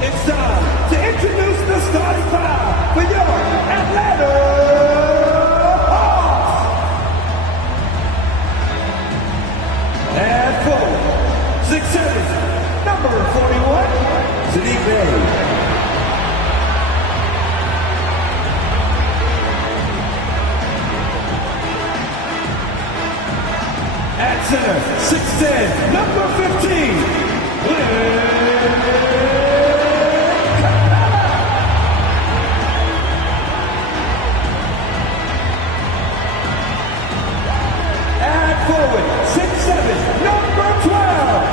It's time to introduce the starting five for your Atlanta Hawks. At 4, 6'7", number 41, Sadiq Bey. At center, 6'10", number 15, Will. Forward, 6'7", number 12,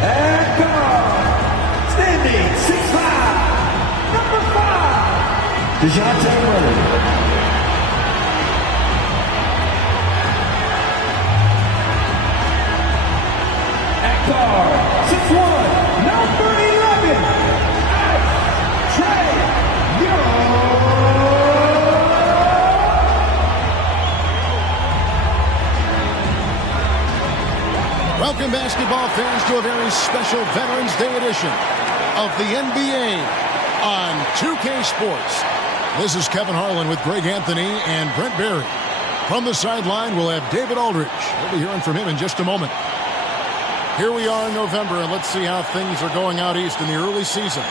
and guard, standing 6'5", number 5, DeJounte Murray. At guard, 6'1", number 11, Trey Young. Welcome, basketball fans, to a very special Veterans Day edition of the NBA on 2K Sports. This is Kevin Harlan with Greg Anthony and Brent Barry. From the sideline, we'll have David Aldridge. We'll be hearing from him in just a moment. Here we are in November, and let's see how things are going out east in the early season.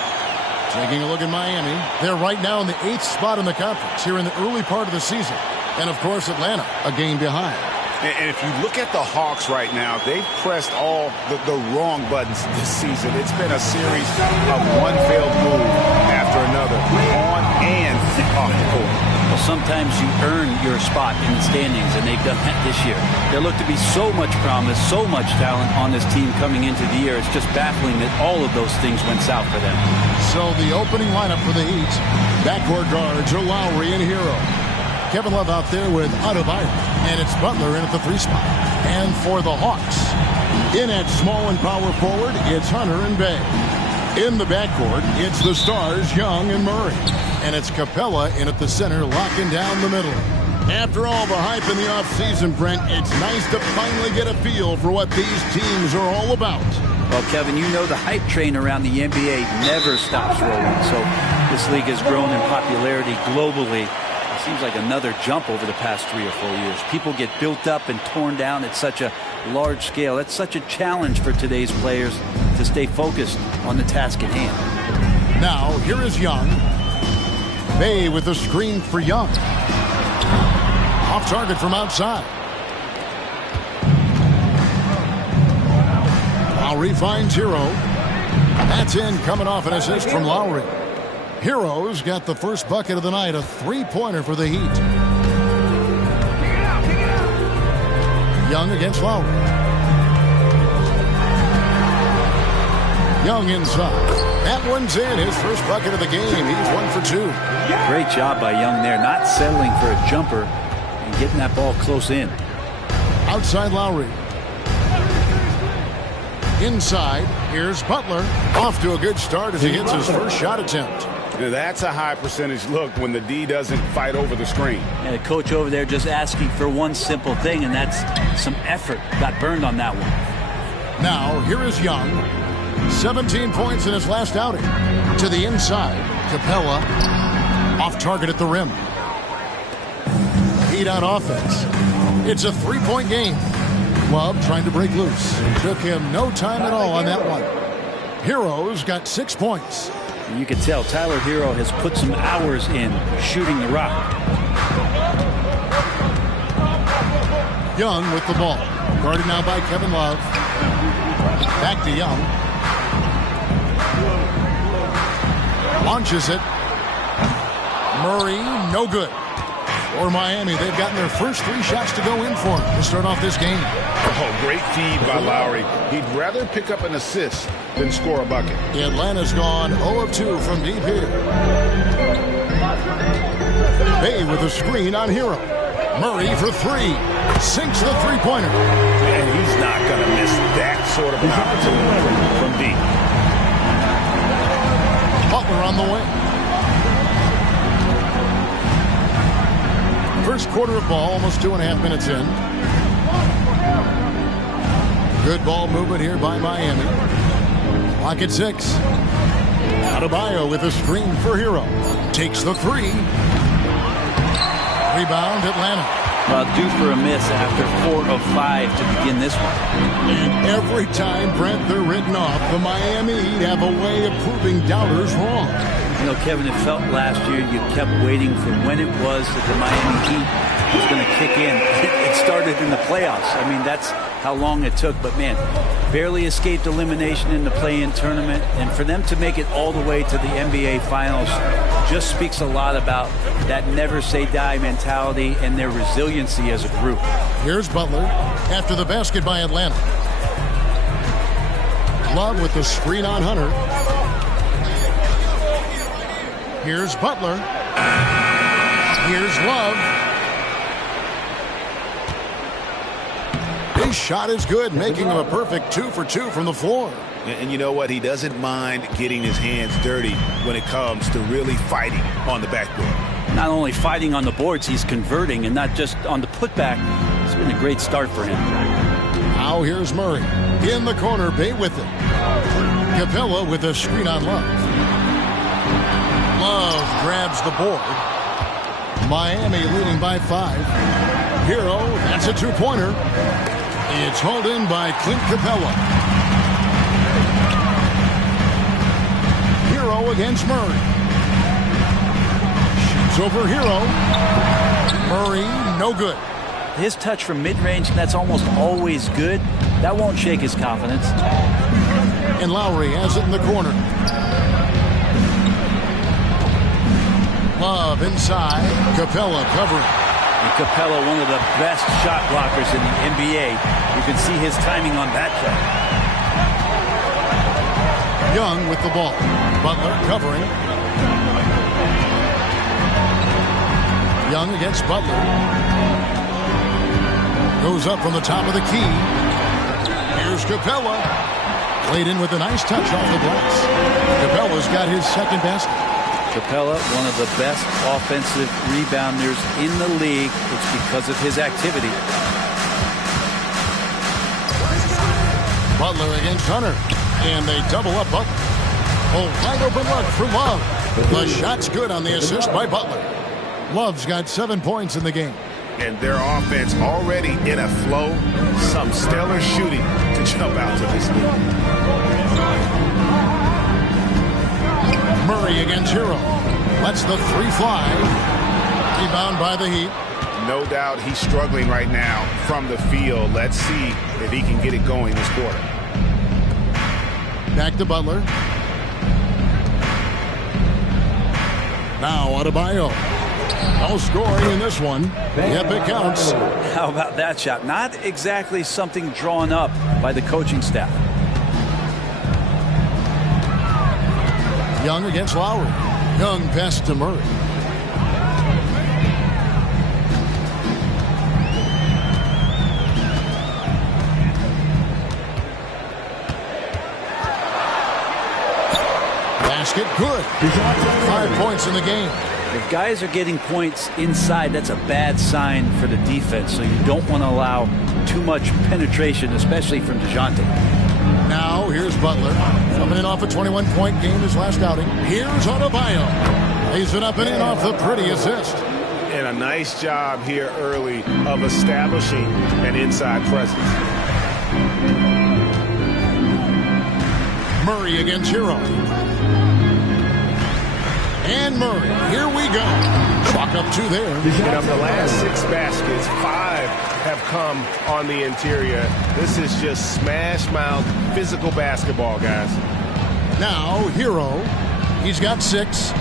Taking a look at Miami. They're right now in the 8th spot in the conference here in the early part of the season. And, of course, Atlanta, a game behind. And if you look at the Hawks right now, they've pressed all the wrong buttons this season. It's been a series of one failed move after another, on and off the court. Well, sometimes you earn your spot in the standings, and they've done that this year. There looked to be so much promise, so much talent on this team coming into the year. It's just baffling that all of those things went south for them. So the opening lineup for the Heat, backcourt guards are Lowry and Hero. Kevin Love out there with Adebayo, and it's Butler in at the 3 spot. And for the Hawks, in at small and power forward, it's Hunter and Bey. In the backcourt, it's the stars Young and Murray. And it's Capella in at the center, locking down the middle. After all the hype in the offseason, Brent, it's nice to finally get a feel for what these teams are all about. Well, Kevin, you know the hype train around the NBA never stops rolling. So this league has grown in popularity globally. It seems like another jump over the past 3 or 4 years. People get built up and torn down at such a large scale. That's such a challenge for today's players to stay focused on the task at hand. Now, here is Young. Bey with the screen for Young. Off target from outside. Lowry finds Hero. That's in, coming off an assist from Lowry. Hero's got the first bucket of the night, a 3-pointer for the Heat. Young against Lowry. Young inside. That one's in, his first bucket of the game. He's 1 for 2. Great job by Young there, not settling for a jumper and getting that ball close in. Outside Lowry. Inside, here's Butler. Off to a good start as he gets his first shot attempt. Now, that's a high percentage look when the D doesn't fight over the screen. And the coach over there just asking for one simple thing, and that's some effort. Got burned on that one. Now, here is Young. 17 points in his last outing. To the inside, Capella. Off target at the rim. Heat on offense. It's a 3-point game. Love trying to break loose. Took him no time at all on that one. Hero's got 6 points. You can tell Tyler Hero has put some hours in shooting the rock. Young with the ball. Guarded now by Kevin Love. Back to Young. Launches it. Murray, no good. For Miami, they've gotten their first 3 shots to go in for him to start off this game. Oh, great feed by Lowry. He'd rather pick up an assist than score a bucket. Atlanta's gone 0 of 2 from deep here. Bey with a screen on Hero. Murray for 3. Sinks the 3-pointer. And he's not going to miss that sort of an opportunity from deep. Butler on the wing. First quarter of ball, almost 2.5 minutes in. Good ball movement here by Miami. Clock at 6. Adebayo with a screen for Hero. Takes the 3. Rebound, Atlanta. Due for a miss after 4 of 5 to begin this one. And every time, Brent, they're written off, the Miami Heat have a way of proving doubters wrong. You know, Kevin, it felt last year you kept waiting for when it was that the Miami Heat was going to kick in. It started in the playoffs. I mean, that's how long it took. But, man, barely escaped elimination in the play-in tournament. And for them to make it all the way to the NBA Finals just speaks a lot about that never-say-die mentality and their resiliency as a group. Here's Butler after the basket by Atlanta. Love with the screen on Hunter. Here's Butler. Here's Love. His shot is good, making him a perfect 2 for 2 from the floor. And you know what? He doesn't mind getting his hands dirty when it comes to really fighting on the backboard. Not only fighting on the boards, he's converting, and not just on the putback. It's been a great start for him. Now here's Murray. In the corner, Bay with it. Capella with a screen on Love. Love grabs the board. Miami leading by 5. Hero, that's a 2-pointer. It's hauled in by Clint Capella. Hero against Murray. Shoots over Hero. Murray, no good. His touch from mid-range, that's almost always good. That won't shake his confidence. And Lowry has it in the corner. Love inside. Capella covering. And Capella, one of the best shot blockers in the NBA. You can see his timing on that play. Young with the ball. Butler covering. Young against Butler. Goes up from the top of the key. Here's Capella. Played in with a nice touch off the glass. Capella's got his second basket. Capella, one of the best offensive rebounders in the league. It's because of his activity. Butler against Hunter. And they double up Butler. Oh, wide open look for Love. The shot's good on the assist by Butler. Love's got 7 points in the game. And their offense already in a flow. Some stellar shooting to jump out to this league. Murray against Hero. Lets the 3 fly. Rebound by the Heat. No doubt he's struggling right now from the field. Let's see if he can get it going this quarter. Back to Butler. Now Adebayo. No scoring in this one. Yep, it counts. How about that shot? Not exactly something drawn up by the coaching staff. Young against Lowry. Young pass to Murray. Basket good. 5 points in the game. If guys are getting points inside, that's a bad sign for the defense. So you don't want to allow too much penetration, especially from DeJounte. Now here's Butler. Coming in off a 21-point game his last outing. Here's Adebayo. Lays it up and in off the pretty assist. And a nice job here early of establishing an inside presence. Murray against Hero. And Murray, here we go. Chalk up 2 there. And of the last 6 baskets, 5 have come on the interior. This is just smash mouth physical basketball, guys. Now Hero. He's got 6.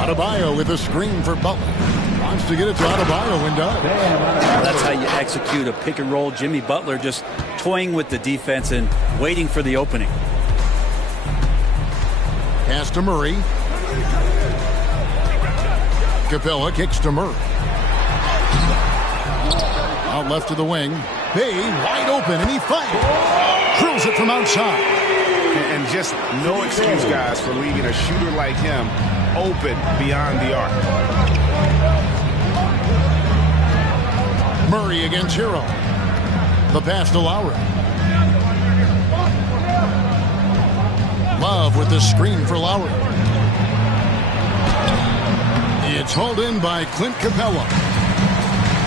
Adebayo with a screen for Butler. Wants to get it to Adebayo and does. That's how you execute a pick and roll. Jimmy Butler just toying with the defense and waiting for the opening. Pass to Murray. Capella kicks to Murray. Out left to the wing. Bay wide open, and he fights. Drills it from outside. And just no excuse, guys, for leaving a shooter like him open beyond the arc. Murray against Hero. The pass to Lowry. Love with the screen for Lowry. It's hauled in by Clint Capella.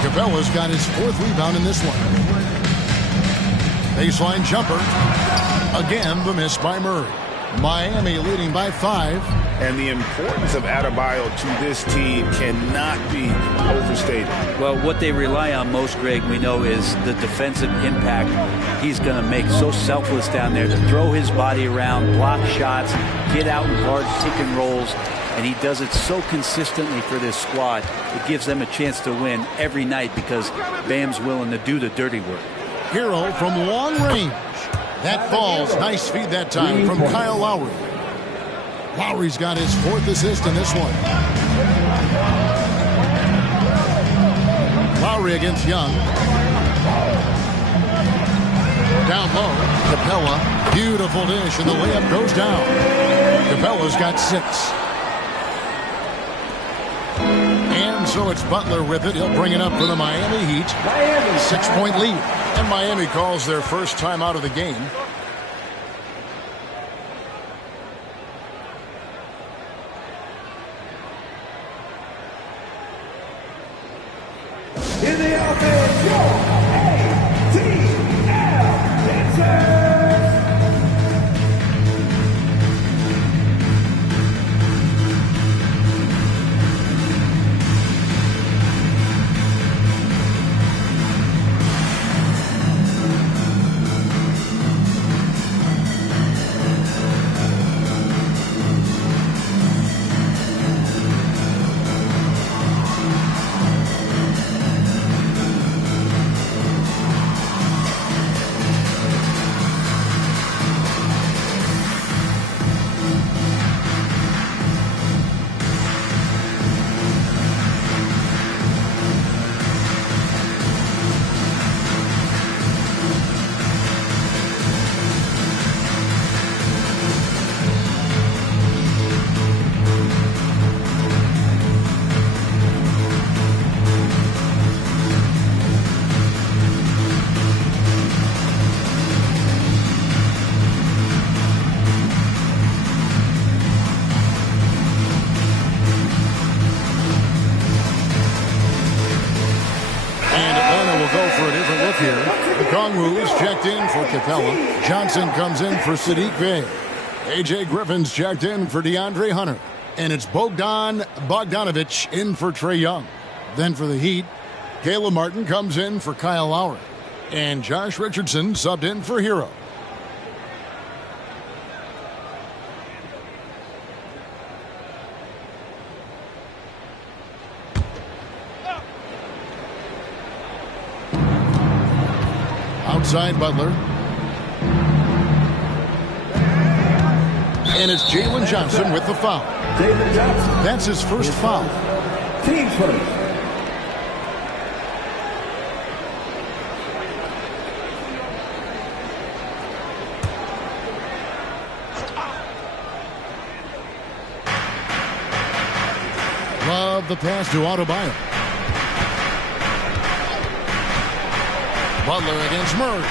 Capella's got his 4th rebound in this one. Baseline jumper. Again, the miss by Murray. Miami leading by 5. And the importance of Adebayo to this team cannot be overstated. Well, what they rely on most, Greg, we know, is the defensive impact he's going to make. So selfless down there to throw his body around, block shots, get out and guard pick and rolls. And he does it so consistently for this squad. It gives them a chance to win every night because Bam's willing to do the dirty work. Hero from long range. That falls. Nice feed that time from Kyle Lowry. Lowry's got his 4th assist in this one. Lowry against Young. Down low. Capella. Beautiful dish, and the layup goes down. Capella's got 6. And so it's Butler with it. He'll bring it up for the Miami Heat. 6-point lead. And Miami calls their first time out of the game. In the offense, your ATL Dancers. Kongwu is checked in for Capella. Johnson comes in for Sadiq Bey. A.J. Griffin's checked in for DeAndre Hunter. And it's Bogdan Bogdanovic in for Trae Young. Then for the Heat, Caleb Martin comes in for Kyle Lowry. And Josh Richardson subbed in for Hero. Outside Butler. And it's Jalen Johnson with the foul. Jalen Johnson. That's his first foul. Team first. Love the pass to Adebayo. Butler against Murray.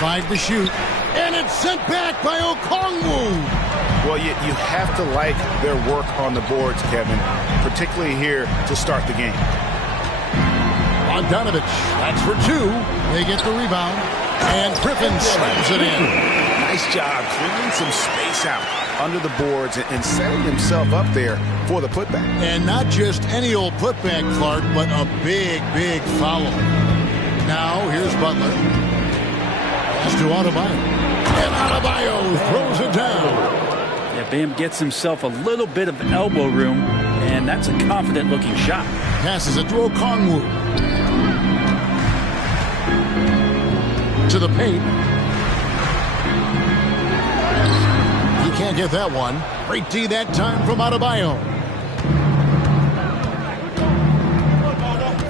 5 to shoot. And it's sent back by Okongwu. Well, you have to like their work on the boards, Kevin, particularly here to start the game. Bogdanovic, that's for 2. They get the rebound. And Griffin slams it in. Nice job clearing some space out under the boards and setting himself up there for the putback. And not just any old putback, Clark, but a big, big foul. Now, here's Butler. Pass to Adebayo. And Adebayo throws it down. Yeah, Bam gets himself a little bit of elbow room, and that's a confident-looking shot. Passes it to Okongwu. To the paint. He can't get that one. Great D that time from Adebayo.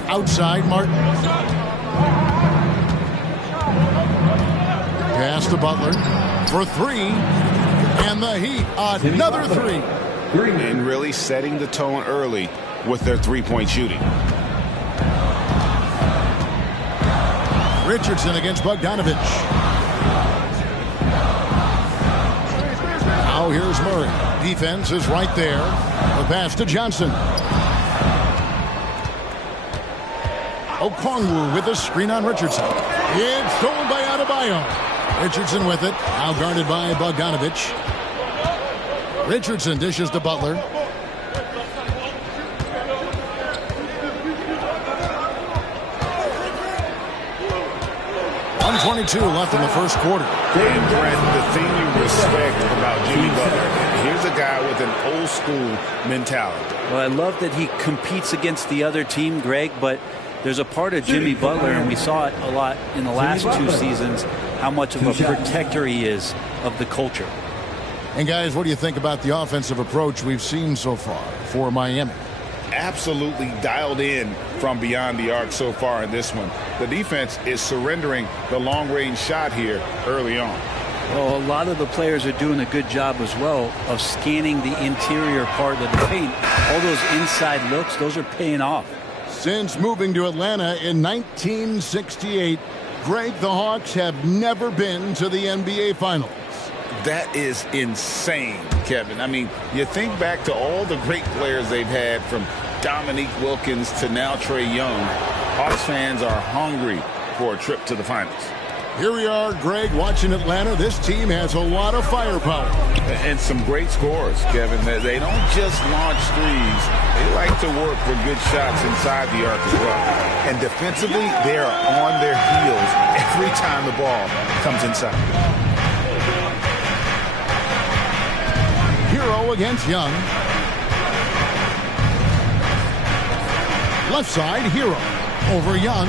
Outside, Martin. Pass to Butler for 3. And the Heat, another 3. And really setting the tone early with their three-point shooting. Richardson against Bogdanovich. Now here's Murray. Defense is right there. The pass to Johnson. Okongwu with the screen on Richardson. It's stolen by Adebayo. Richardson with it. Now guarded by Bogdanovich. Richardson dishes to Butler. 1:22 left in the first quarter. And Brent, the thing you respect about Jimmy Butler, here's a guy with an old school mentality. Well, I love that he competes against the other team, Greg, but there's a part of Jimmy Butler, and we saw it a lot in the last two seasons, how much of a protector he is of the culture. And guys, what do you think about the offensive approach we've seen so far for Miami? Absolutely dialed in from beyond the arc so far in this one. The defense is surrendering the long-range shot here early on. Well, a lot of the players are doing a good job as well of scanning the interior part of the paint. All those inside looks, those are paying off. Since moving to Atlanta in 1968, Greg, the Hawks have never been to the NBA Finals. That is insane, Kevin. I mean, you think back to all the great players they've had, from Dominique Wilkins to now Trae Young. Hawks fans are hungry for a trip to the finals. Here we are, Greg, watching Atlanta. This team has a lot of firepower. And some great scores, Kevin. They don't just launch threes. They like to work for good shots inside the arc as well. And defensively, they are on their heels every time the ball comes inside. Hero against Young. Left side, Hero over Young.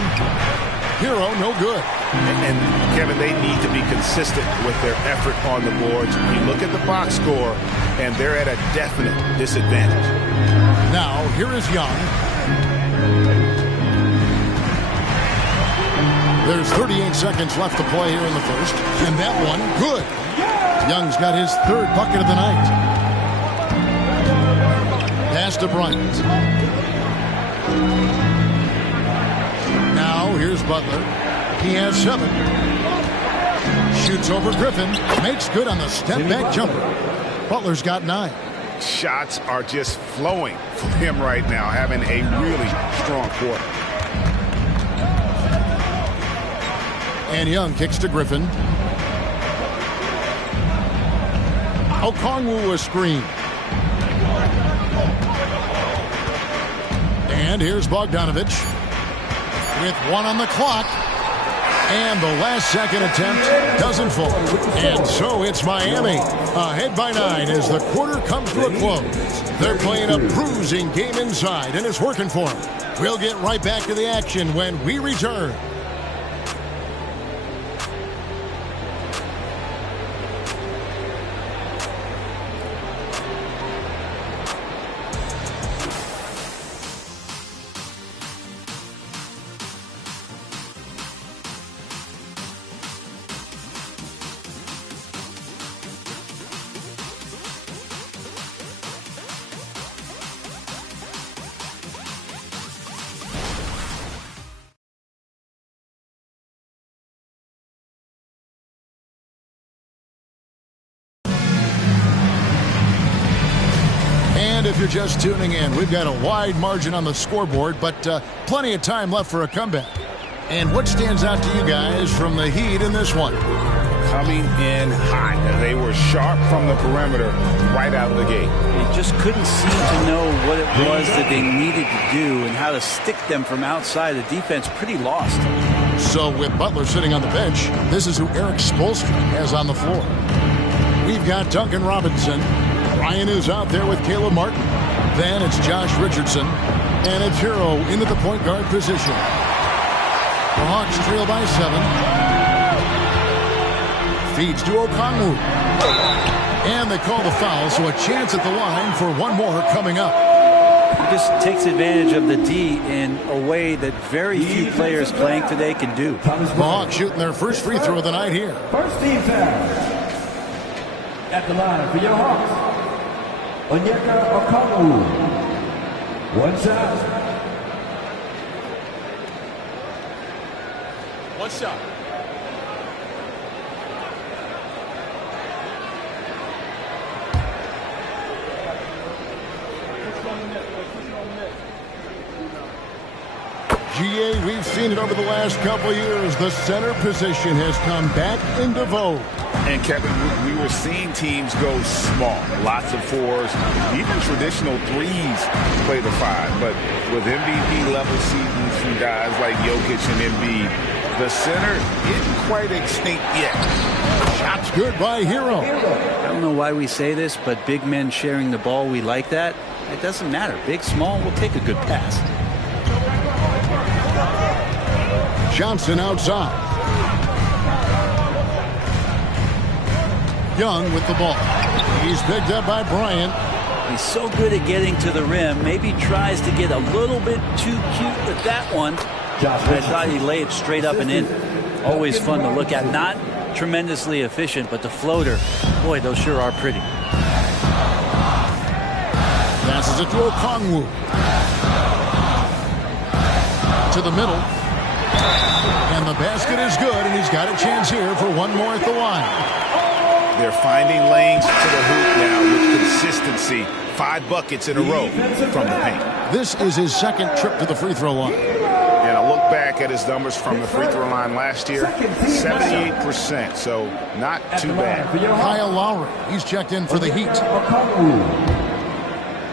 Hero, no good. And Kevin, they need to be consistent with their effort on the boards. You look at the box score, and they're at a definite disadvantage. Now, here is Young. There's 38 seconds left to play here in the first. And that one, good. Young's got his third bucket of the night. Pass to Bryant. Now, here's Butler. He has 7. Shoots over Griffin. Makes good on the step-back jumper. Butler's got 9. Shots are just flowing from him right now, having a really strong quarter. And Young kicks to Griffin. Okongwu a screen. And here's Bogdanovich with 1 on the clock. And the last second attempt doesn't fall. And so it's Miami ahead by 9 as the quarter comes to a close. They're playing a bruising game inside, and it's working for them. We'll get right back to the action when we return. And if you're just tuning in, we've got a wide margin on the scoreboard, but plenty of time left for a comeback. And what stands out to you guys from the Heat in this one? Coming in hot. They were sharp from the perimeter right out of the gate. They just couldn't seem to know what it was that they needed to do and how to stick them from outside. The defense pretty lost. So with Butler sitting on the bench, this is who Eric Spoelstra has on the floor. We've got Duncan Robinson. Ryan is out there with Caleb Martin. Then it's Josh Richardson. And it's Hero into the point guard position. The Hawks trail by 7. Feeds to Okongwu. And they call the foul, so a chance at the line for one more coming up. He just takes advantage of the D in a way that very few players playing today can do. The Hawks shooting their first free throw of the night here. First team foul. At the line for your Hawks, Onyeka Okongwu. One shot. One shot. GA, we've seen it over the last couple years. The center position has come back into vogue. And Kevin, we were seeing teams go small, lots of fours, even traditional threes play the five. But with MVP level seasons from guys like Jokic and Embiid, the center isn't quite extinct yet. Shots good by Hero. I don't know why we say this, but big men sharing the ball, we like that. It doesn't matter. Big, small, we'll take a good pass. Johnson outside. Young with the ball. He's picked up by Bryant. He's so good at getting to the rim. Maybe tries to get a little bit too cute with that one. I thought he laid it straight up and in. Always fun to look at. Not tremendously efficient, but the floater, boy, those sure are pretty. Passes it to Okongwu. To the middle. And the basket is good, and he's got a chance here for one more at the line. They're finding lanes to the hoop now with consistency. 5 buckets in a row from the paint. This is his second trip to the free throw line. And I look back at his numbers from the free throw line last year, 78%, so not too bad. Kyle Lowry, he's checked in for the Heat.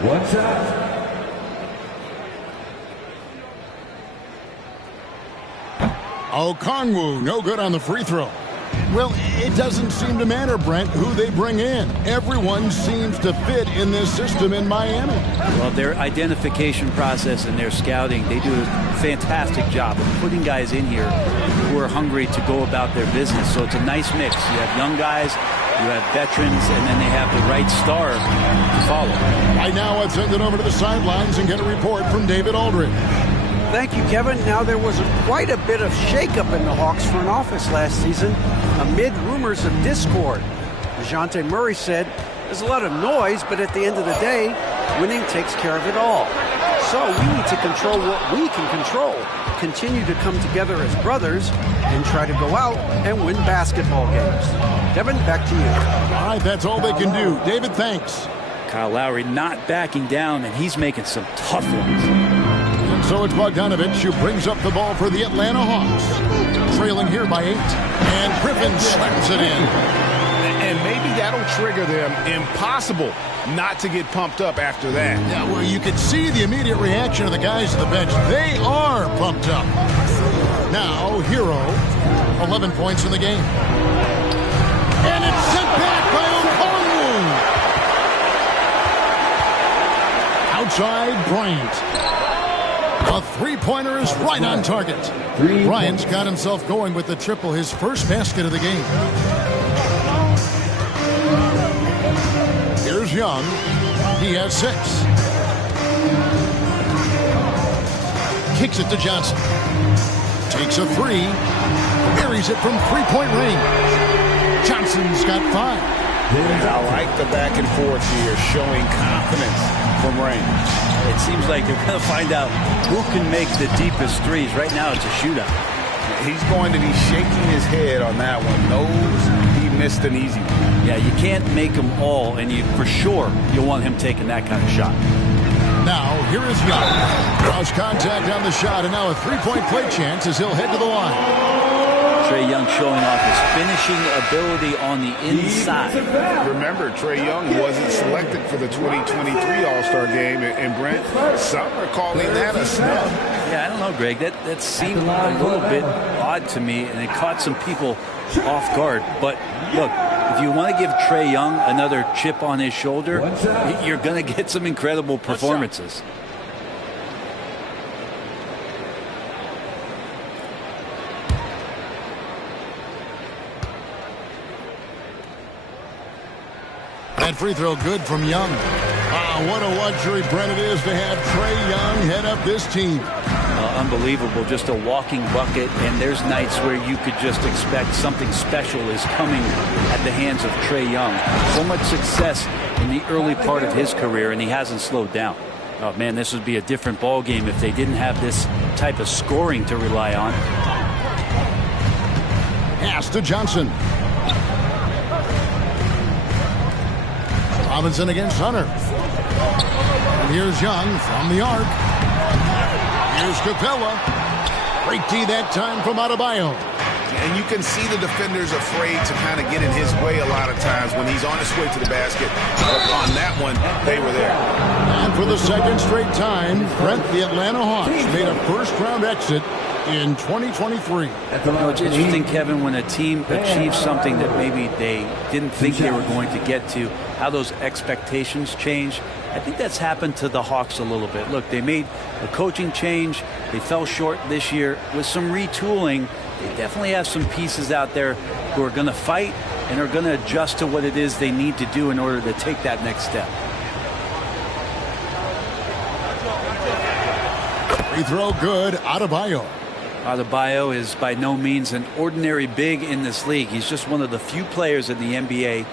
One shot. Okongwu, no good on the free throw. Well, it doesn't seem to matter, Brent, who they bring in. Everyone seems to fit in this system in Miami. Well, their identification process and their scouting, they do a fantastic job of putting guys in here who are hungry to go about their business. So it's a nice mix. You have young guys, you have veterans, and then they have the right star to follow. Right now, let's send it over to the sidelines and get a report from David Aldridge. Thank you, Kevin. Now, there was quite a bit of shakeup in the Hawks front office last season amid rumors of discord. DeJounte Murray said, there's a lot of noise, but at the end of the day, winning takes care of it all. So we need to control what we can control, continue to come together as brothers, and try to go out and win basketball games. Kevin, back to you. All right, that's all they can do. David, thanks. Kyle Lowry not backing down, and he's making some tough ones. So it's Bogdanovich who brings up the ball for the Atlanta Hawks. Trailing here by 8. And Griffin slams it in. And maybe that'll trigger them. Impossible not to get pumped up after that. Yeah, well, you could see the immediate reaction of the guys at the bench. They are pumped up. Now, Hero, 11 points in the game. And it's sent back by Okongwu. Outside, Bryant. A three-pointer is right on target. Bryant's got himself going with the triple, his first basket of the game. Here's Young. He has 6. Kicks it to Johnson. Takes a 3. Buries it from three-point range. Johnson's got 5. I like the back and forth here, showing confidence from range. It seems like they're going to find out who can make the deepest threes. Right now, it's a shootout. He's going to be shaking his head on that one. Knows he missed an easy one. Yeah, you can't make them all, and for sure you'll want him taking that kind of shot. Now, here is Young. Draws contact on the shot, and now a three-point play chance as he'll head to the line. Trae Young showing off his finishing ability on the inside. Remember, Trae Young wasn't selected for the 2023 All-Star game, and Brent, some are calling that a snub. Yeah, I don't know, Greg. That seemed a little bit odd to me, and it caught some people off guard. But look, if you want to give Trae Young another chip on his shoulder, you're going to get some incredible performances. That free throw good from Young. What a luxury, Brent, it is to have Trae Young head up this team. Unbelievable, just a walking bucket, and there's nights where you could just expect something special is coming at the hands of Trae Young. So much success in the early part of his career, and he hasn't slowed down. Oh man, this would be a different ball game if they didn't have this type of scoring to rely on. Pass to Johnson. Robinson against Hunter. And here's Young from the arc. Here's Capella. Great D that time from Adebayo. And you can see the defenders afraid to kind of get in his way a lot of times when he's on his way to the basket. But on that one, they were there. And for the second straight time, Brent, the Atlanta Hawks made a first-round exit in 2023. It's interesting, Kevin, when a team achieves something that maybe they didn't think they were going to get to, how those expectations change. I think that's happened to the Hawks a little bit. Look, they made a coaching change. They fell short this year. With some retooling, they definitely have some pieces out there who are going to fight and are going to adjust to what it is they need to do in order to take that next step. Free throw good, Adebayo. Adebayo is by no means an ordinary big in this league. He's just one of the few players in the NBA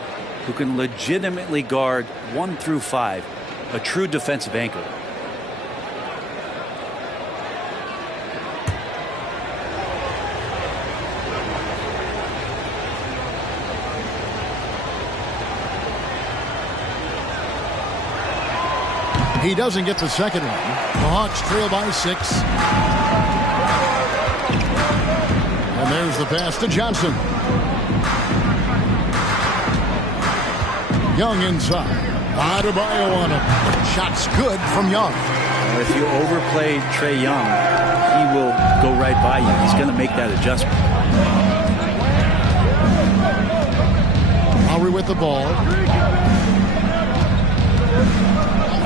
who can legitimately guard 1 through 5, a true defensive anchor. He doesn't get the second one. The Hawks trail by 6. And there's the pass to Johnson. Young inside. Adebayo on him. Shot's good from Young. If you overplay Trae Young, he will go right by you. He's going to make that adjustment. Lowry with the ball.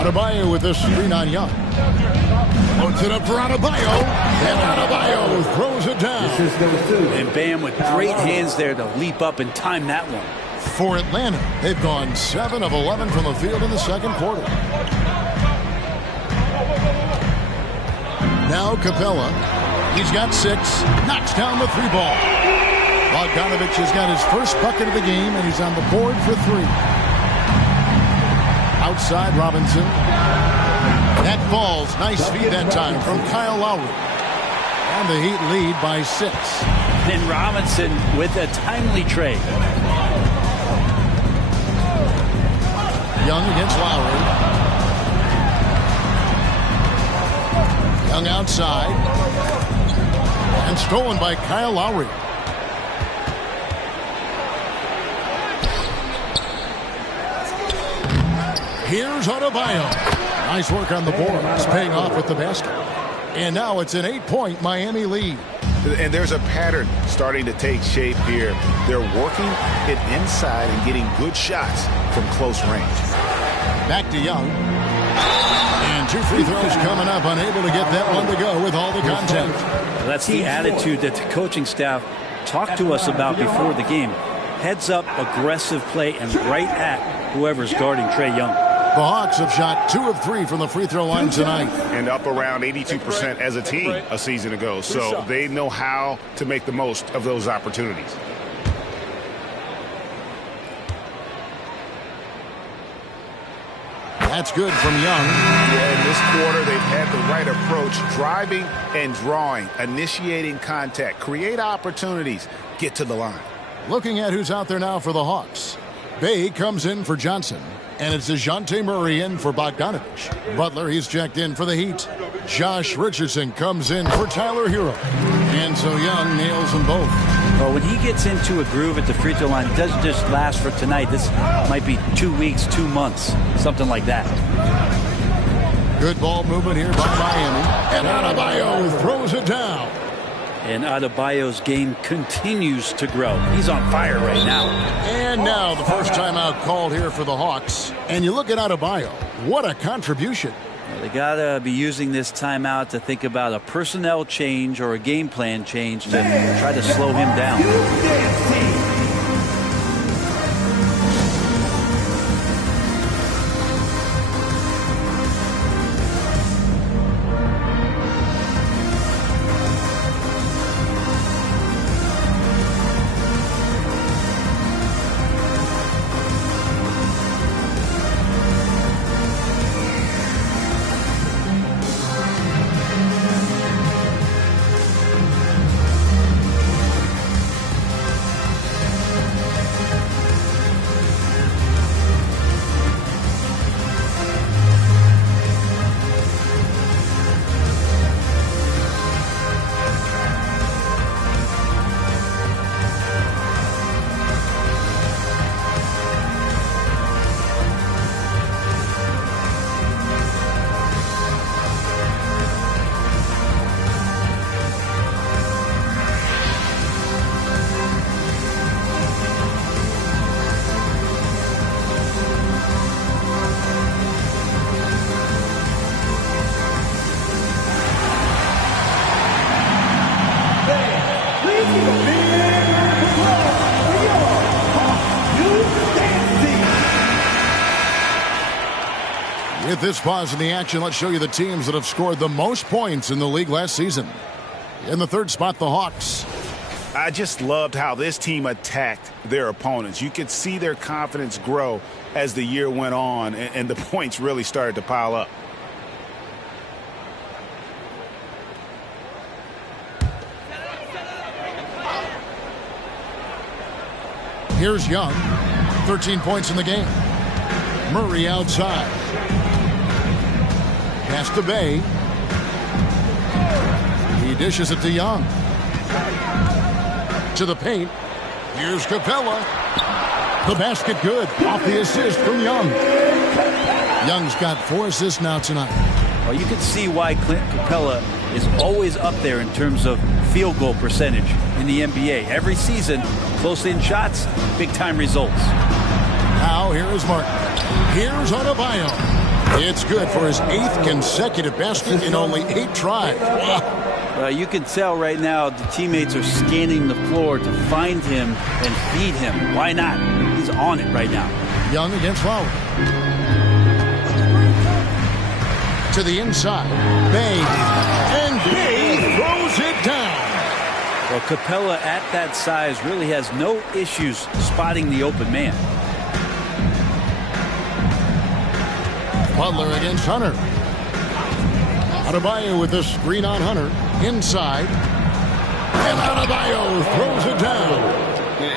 Adebayo with this screen on Young. Loads it up for Adebayo. And Adebayo throws it down. And Bam with great hands there to leap up and time that one. For Atlanta, they've gone 7 of 11 from the field in the second quarter. Now Capella. He's got 6. Knocks down the 3 ball. Bogdanovich has got his first bucket of the game, and he's on the board for 3. Outside Robinson. That falls. Nice feed that time from Kyle Lowry. And the Heat lead by 6. And Robinson with a timely trade. Young against Lowry. Young outside. And stolen by Kyle Lowry. Here's Adebayo. Nice work on the board. It's paying off with the basket. And now it's an 8-point Miami lead. And there's a pattern starting to take shape here. They're working it inside and getting good shots from close range. Back to Young. And 2 free throws coming up. Unable to get that one to go with all the contact. Well, that's the attitude that the coaching staff talked to us about before the game. Heads up, aggressive play, and right at whoever's guarding Trae Young. The Hawks have shot 2 of 3 from the free throw line tonight. And up around 82% as a team a season ago. So they know how to make the most of those opportunities. That's good from Young. Yeah, in this quarter, they've had the right approach. Driving and drawing. Initiating contact. Create opportunities. Get to the line. Looking at who's out there now for the Hawks. Bay comes in for Johnson. And it's DeJounte Murray in for Bogdanovich. Butler, he's checked in for the Heat. Josh Richardson comes in for Tyler Hero. And so Young nails them both. Well, when he gets into a groove at the free throw line, it doesn't just last for tonight. This might be 2 weeks, 2 months, something like that. Good ball movement here by Miami. And Adebayo throws it down. And Adebayo's game continues to grow. He's on fire right now. And now the first timeout called here for the Hawks. And you look at Adebayo. What a contribution. Well, they got to be using this timeout to think about a personnel change or a game plan change to try to slow him down. With this pause in the action, let's show you the teams that have scored the most points in the league last season. In the third spot, the Hawks. I just loved how this team attacked their opponents. You could see their confidence grow as the year went on, and the points really started to pile up. Here's Young, 13 points in the game. Murray outside. Pass to Bay. He dishes it to Young. To the paint. Here's Capella. The basket good. Off the assist from Young. Young's got 4 assists now tonight. Well, you can see why Clint Capella is always up there in terms of field goal percentage in the NBA. Every season, close-in shots, big-time results. Now, here is Martin. Here's Adebayo. It's good for his 8th consecutive basket in only 8 tries. You can tell right now the teammates are scanning the floor to find him and feed him. Why not? He's on it right now. Young against Lowry. To the inside. Bay. And Bay throws it down. Well, Capella at that size really has no issues spotting the open man. Butler against Hunter. Adebayo with the screen on Hunter. Inside. And Adebayo throws it down.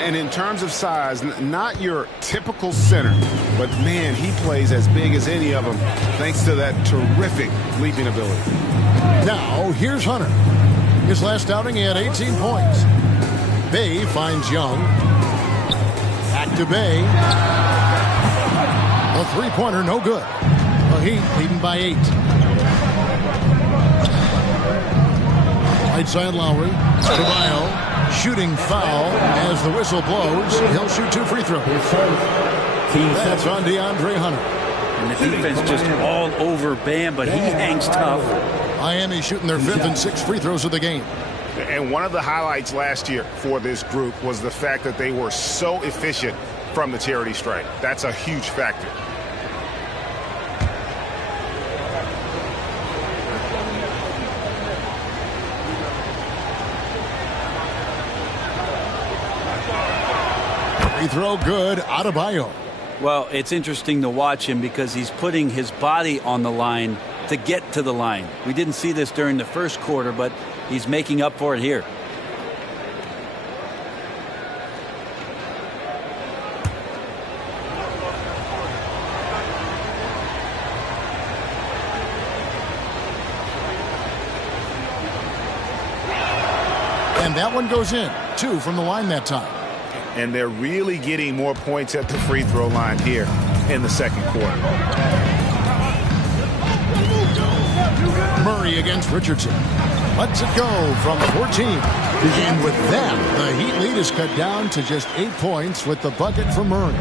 And in terms of size, not your typical center, but man, he plays as big as any of them thanks to that terrific leaping ability. Now, here's Hunter. His last outing, he had 18 points. Bay finds Young. Back to Bay. A three-pointer, no good. The Heat leading by 8. Right side Lowry. Adebayo. Shooting foul as the whistle blows. He'll shoot 2 free throws. That's on DeAndre Hunter. And the defense just all over Bam, but he hangs tough. Miami shooting their 5th and 6th free throws of the game. And one of the highlights last year for this group was the fact that they were so efficient from the charity stripe. That's a huge factor. Free throw good. Adebayo. Well, it's interesting to watch him because he's putting his body on the line to get to the line. We didn't see this during the first quarter, but he's making up for it here. And that one goes in. 2 from the line that time. And they're really getting more points at the free throw line here in the second quarter. Murray against Richardson. Lets it go from 14. And with that, the Heat lead is cut down to just 8 points with the bucket from Murray.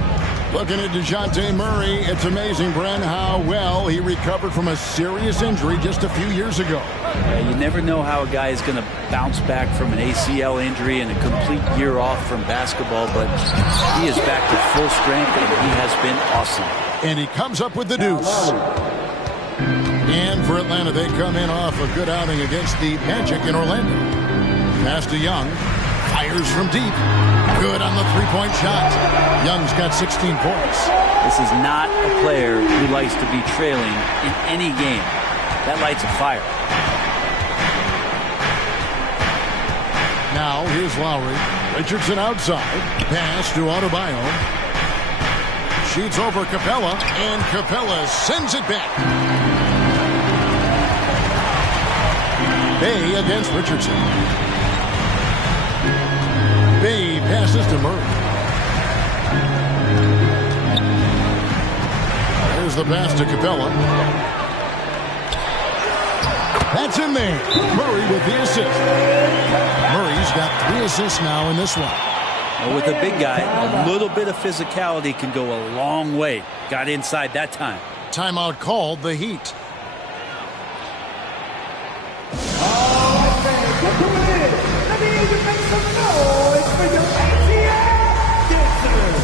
Looking at DeJounte Murray, it's amazing, Bren, how well he recovered from a serious injury just a few years ago. Yeah, you never know how a guy is going to bounce back from an ACL injury and a complete year off from basketball, but he is back to full strength, and he has been awesome. And he comes up with the deuce. And for Atlanta, they come in off a good outing against the Magic in Orlando. Pass to Young. Fires from deep. Good on the three-point shot. Young's got 16 points. This is not a player who likes to be trailing in any game. That lights a fire. Now, here's Lowry. Richardson outside. Pass to Adebayo. Shoots over Capella, and Capella sends it back. Bay against Richardson. Bay passes to Murray. There's the pass to Capella. That's in there. Murray with the assist. Murray's got 3 assists now in this one. Well, with a big guy, a little bit of physicality can go a long way. Got inside that time. Timeout called, the Heat. Let me hear you make some noise for your ATL dancers.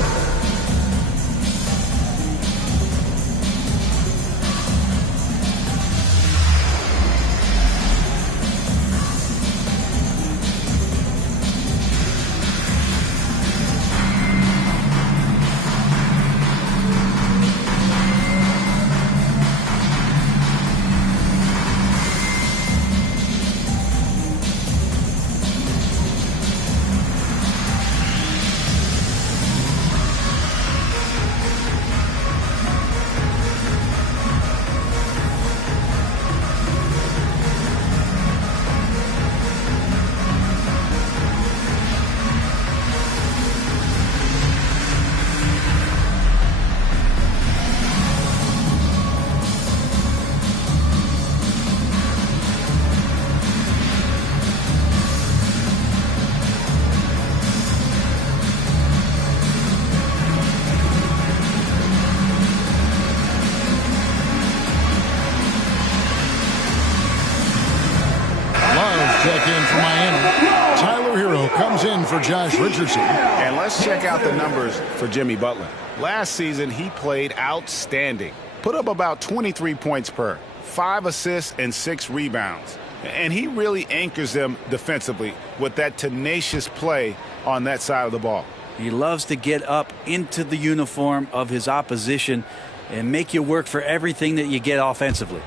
check in for Miami. Tyler Hero comes in for Josh Richardson. And let's check out the numbers for Jimmy Butler. Last season, he played outstanding. Put up about 23 points per, 5 assists and 6 rebounds. And he really anchors them defensively with that tenacious play on that side of the ball. He loves to get up into the uniform of his opposition and make you work for everything that you get offensively.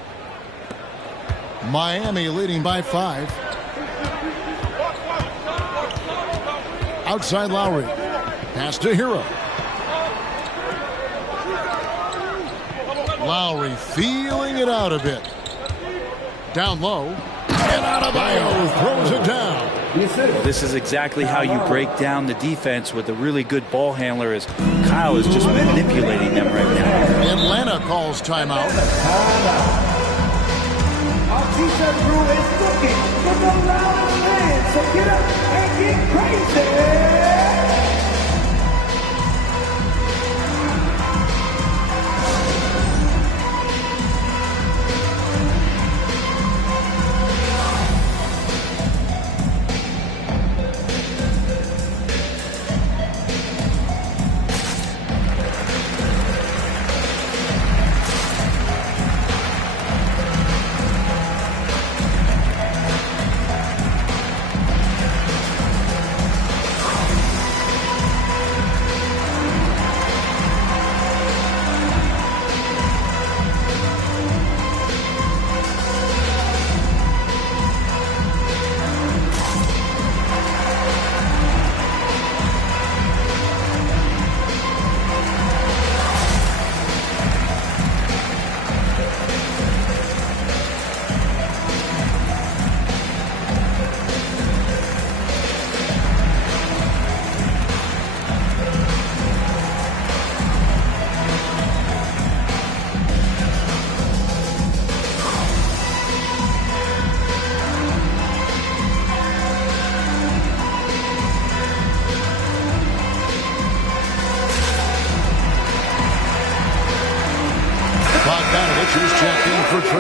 Miami leading by 5. Outside Lowry. Pass to Hero. Lowry feeling it out a bit. Down low. And Adebayo throws it down. This is exactly how you break down the defense with a really good ball handler, as Kyle is just manipulating them right now. Atlanta calls timeout. Our T-shirt crew is looking for the loudest fans, so get up and get crazy!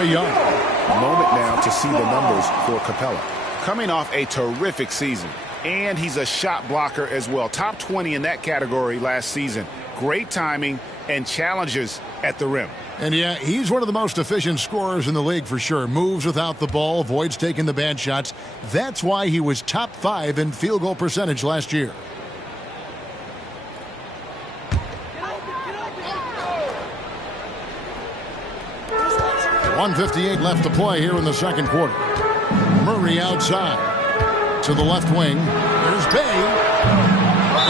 A moment now to see the numbers for Capella. Coming off a terrific season, and he's a shot blocker as well. Top 20 in that category last season. Great timing and challenges at the rim. And yeah, he's one of the most efficient scorers in the league for sure. Moves without the ball, avoids taking the bad shots. That's why he was top 5 in field goal percentage last year. .158 left to play here in the second quarter. Murray outside to the left wing. There's Bay.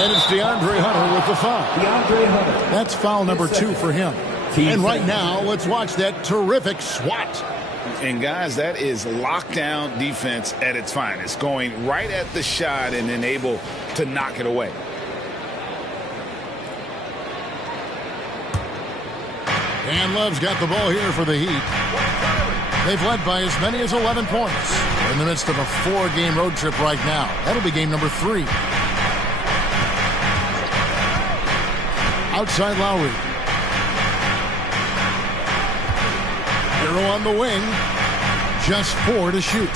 And it's DeAndre Hunter with the foul. DeAndre Hunter. That's foul number 2 for him. And right now, let's watch that terrific swat. And guys, that is lockdown defense at its finest. Going right at the shot and then able to knock it away. And Love's got the ball here for the Heat. They've led by as many as 11 points. They're in the midst of a 4-game road trip right now. That'll be game number 3. Outside Lowry. Hero on the wing. Just 4 to shoot.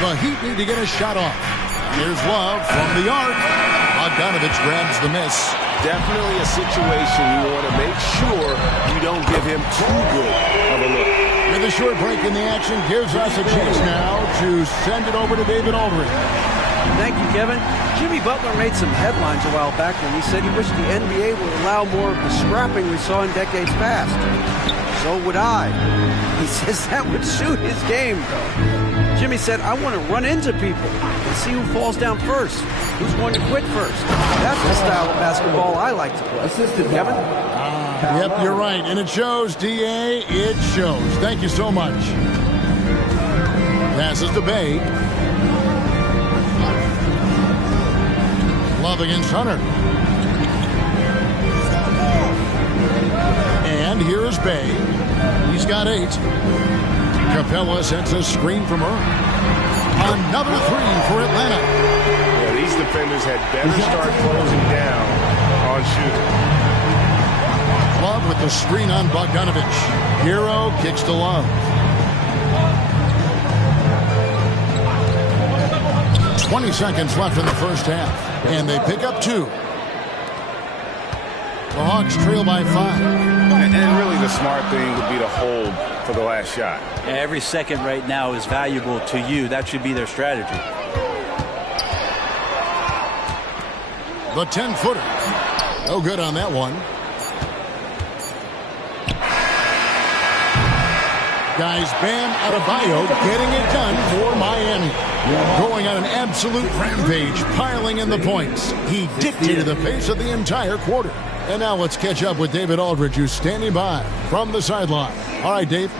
The Heat need to get a shot off. Here's Love from the arc. Bogdanovich grabs the miss. Definitely a situation you want to make sure you don't give him too good of a look. With a short break in the action gives us a chance now to send it over to David Aldridge. Thank you, Kevin. Jimmy Butler made some headlines a while back when he said he wished the NBA would allow more of the scrapping we saw in decades past. So would I. He says that would suit his game, though. Jimmy said, I want to run into people and see who falls down first, who's going to quit first. That's the style of basketball I like to play. Assistant Kevin? Yep, you're right. And it shows, D.A. It shows. Thank you so much. Passes to Bay. Love against Hunter. And here is Bay. He's got 8. Capella sets a screen from her. Another 3 for Atlanta. Yeah, these defenders had better start closing down on shooting. Love with the screen on Bogdanovich. Hero kicks to Love. 20 seconds left in the first half, and they pick up 2. The Hawks trail by 5. And really the smart thing would be to hold for the last shot. Every second right now is valuable to you. That should be their strategy. The 10-footer. No good on that one. Guys, Bam Adebayo getting it done for Miami. Going on an absolute rampage, piling in the points. He dictated the pace of the entire quarter. And now let's catch up with David Aldridge, who's standing by from the sideline. All right, Dave.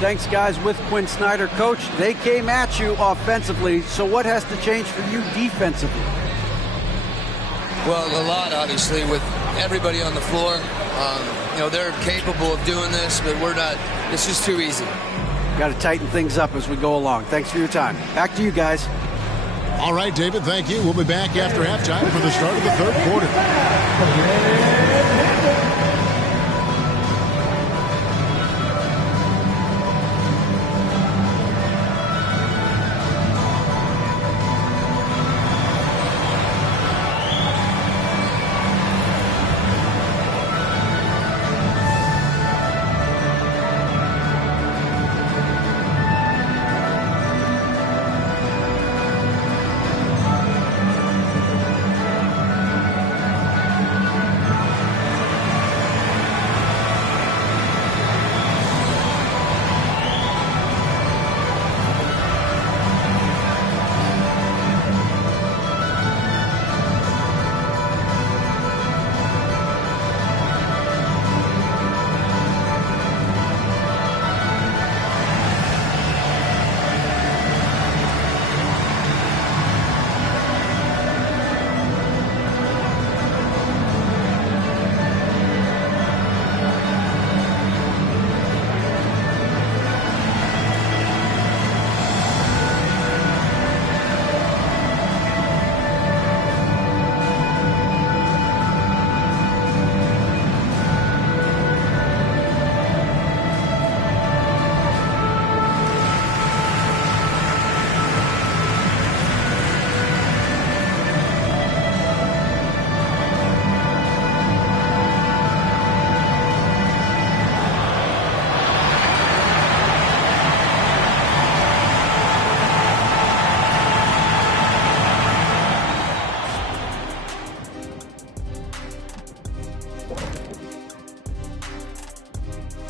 Thanks, guys. With Quinn Snyder, Coach, they came at you offensively. So what has to change for you defensively? Well, a lot, obviously, with everybody on the floor. They're capable of doing this, but we're not. It's just too easy. Got to tighten things up as we go along. Thanks for your time. Back to you guys. All right, David, thank you. We'll be back after halftime for the start of the third quarter.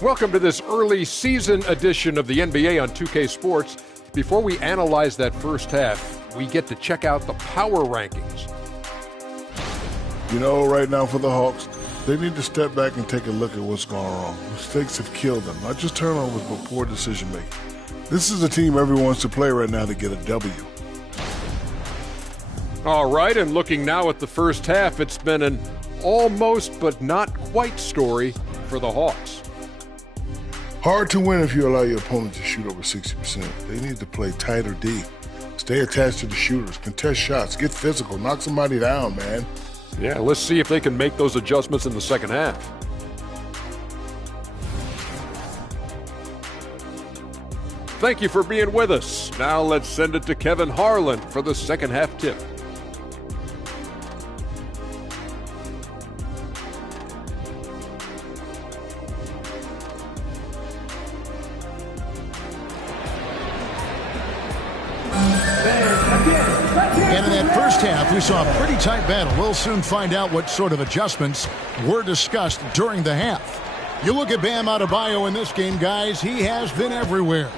Welcome to this early season edition of the NBA on 2K Sports. Before we analyze that first half, we get to check out the power rankings. You know, right now for the Hawks, they need to step back and take a look at what's gone wrong. Mistakes have killed them, not just turnovers, but poor decision-making. This is a team everyone wants to play right now to get a W. All right, and looking now at the first half, it's been an almost but not quite story for the Hawks. Hard to win if you allow your opponent to shoot over 60%. They need to play tighter D. Stay attached to the shooters, contest shots, get physical, knock somebody down, man. Yeah, let's see if they can make those adjustments in the second half. Thank you for being with us. Now let's send it to Kevin Harlan for the second half tip. And in that first half, we saw a pretty tight battle. We'll soon find out what sort of adjustments were discussed during the half. You look at Bam Adebayo in this game, guys, he has been everywhere.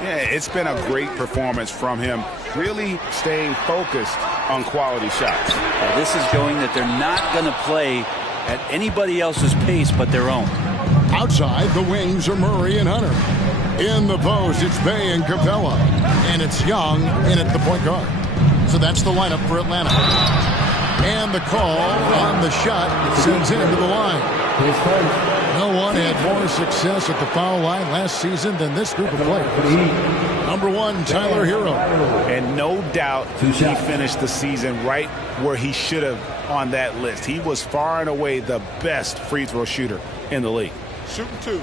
Yeah, it's been a great performance from him, really staying focused on quality shots. This is showing that they're not going to play at anybody else's pace but their own. Outside, the wings are Murray and Hunter. In the post, it's Bay and Capella. And it's Young in at the point guard. So that's the lineup for Atlanta. And the call on the shot sends him to the line. No one had more success at the foul line last season than this group of players. Number one, Tyler Hero. And no doubt he finished the season right where he should have on that list. He was far and away the best free throw shooter in the league. Shooting two.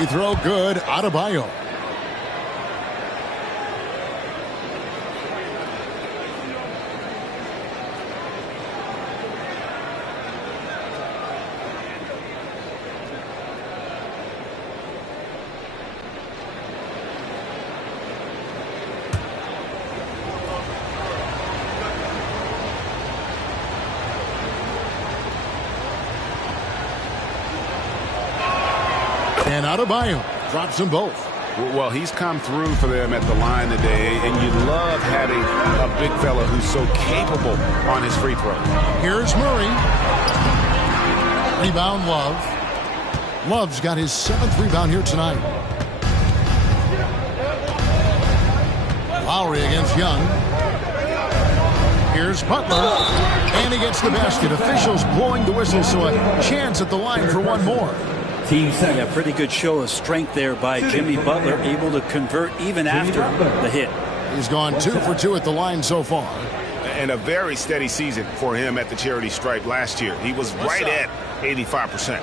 Free throw good. Adebayo. And Adebayo drops them both. Well, he's come through for them at the line today, and you love having a big fella who's so capable on his free throw. Here's Murray. Rebound, Love. Love's got his 7th rebound here tonight. Lowry against Young. Here's Butler. And he gets the basket. Officials blowing the whistle, so a chance at the line for one more. Yeah, pretty good show of strength there by Jimmy Butler, able to convert even after the hit. He's gone 2 for 2 at the line so far. And a very steady season for him at the charity stripe last year. He was right at 85%.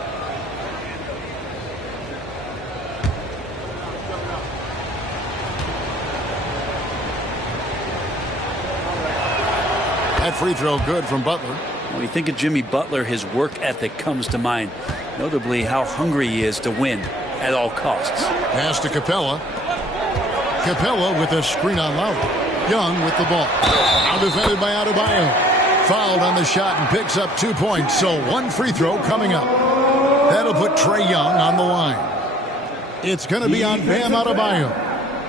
That free throw good from Butler. When you think of Jimmy Butler, his work ethic comes to mind. Notably how hungry he is to win at all costs. Pass to Capella. Capella with a screen on Lowry. Young with the ball. Now defended by Adebayo. Fouled on the shot and picks up 2 points. So one free throw coming up. That'll put Trae Young on the line. It's going to be on Bam Adebayo.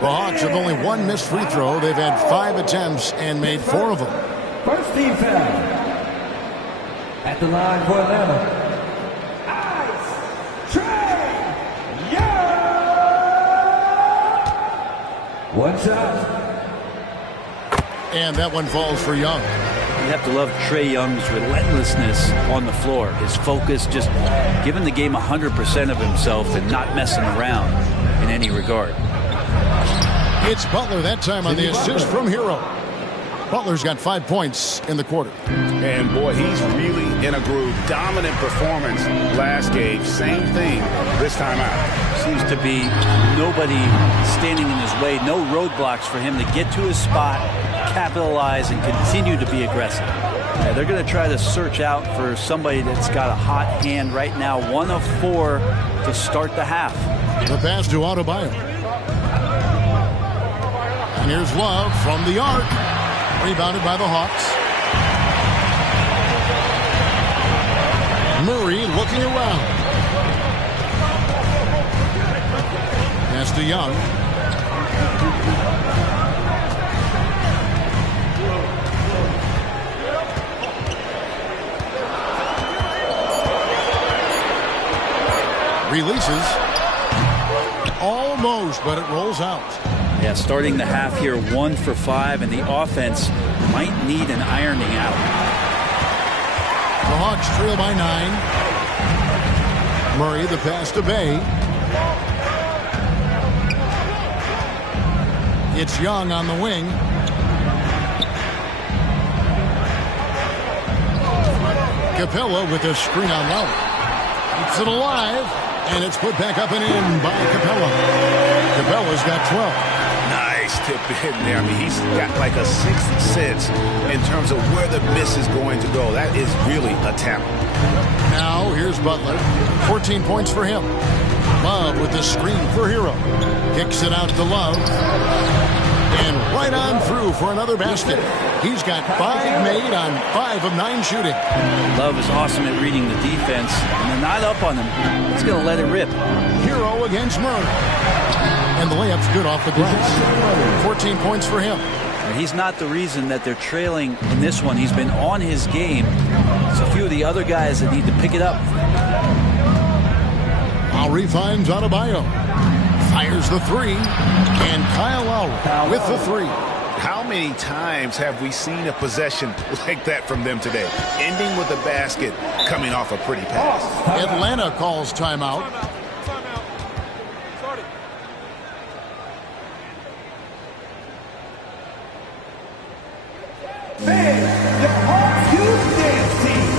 The Hawks have only one missed free throw. They've had 5 attempts and made 4 of them. First team foul. At the line for Atlanta. One shot. And that one falls for Young. You have to love Trae Young's relentlessness on the floor. His focus, just giving the game 100% of himself and not messing around in any regard. It's Butler that time on the assist from Hero. Butler's got 5 points in the quarter. And boy, he's really in a groove. Dominant performance last game. Same thing this time out. Seems to be nobody standing in his way. No roadblocks for him to get to his spot, capitalize, and continue to be aggressive. Yeah, they're going to try to search out for somebody that's got a hot hand right now. 1 of 4 to start the half. The pass to Adebayo. And here's Love from the arc. Rebounded by the Hawks. Murray looking around. Pass to Young. Releases. Almost, but it rolls out. Yeah, starting the half here 1 for 5, and the offense might need an ironing out. The Hawks trail by 9. Murray the pass to Bay. It's Young on the wing. Capella with a screen on Lowry. Keeps it alive, and it's put back up and in by Capella. Capella's got 12. Nice tip in there. I mean, he's got like a 6th sense in terms of where the miss is going to go. That is really a talent. Now here's Butler. 14 points for him. Love with the screen for Hero. Kicks it out to Love. And right on through for another basket. He's got 5 made on 5 of 9 shooting. Love is awesome at reading the defense, and they're not up on him. He's going to let it rip. Hero against Murray. And the layup's good off the glass. 14 points for him. He's not the reason that they're trailing in this one. He's been on his game. There's a few of the other guys that need to pick it up. Lowry finds Adebayo. Fires the 3. And Kyle Lowry with the 3. How many times have we seen a possession like that from them today? Ending with a basket, coming off a pretty pass. Atlanta calls timeout. The Hawks Youth Dance Team.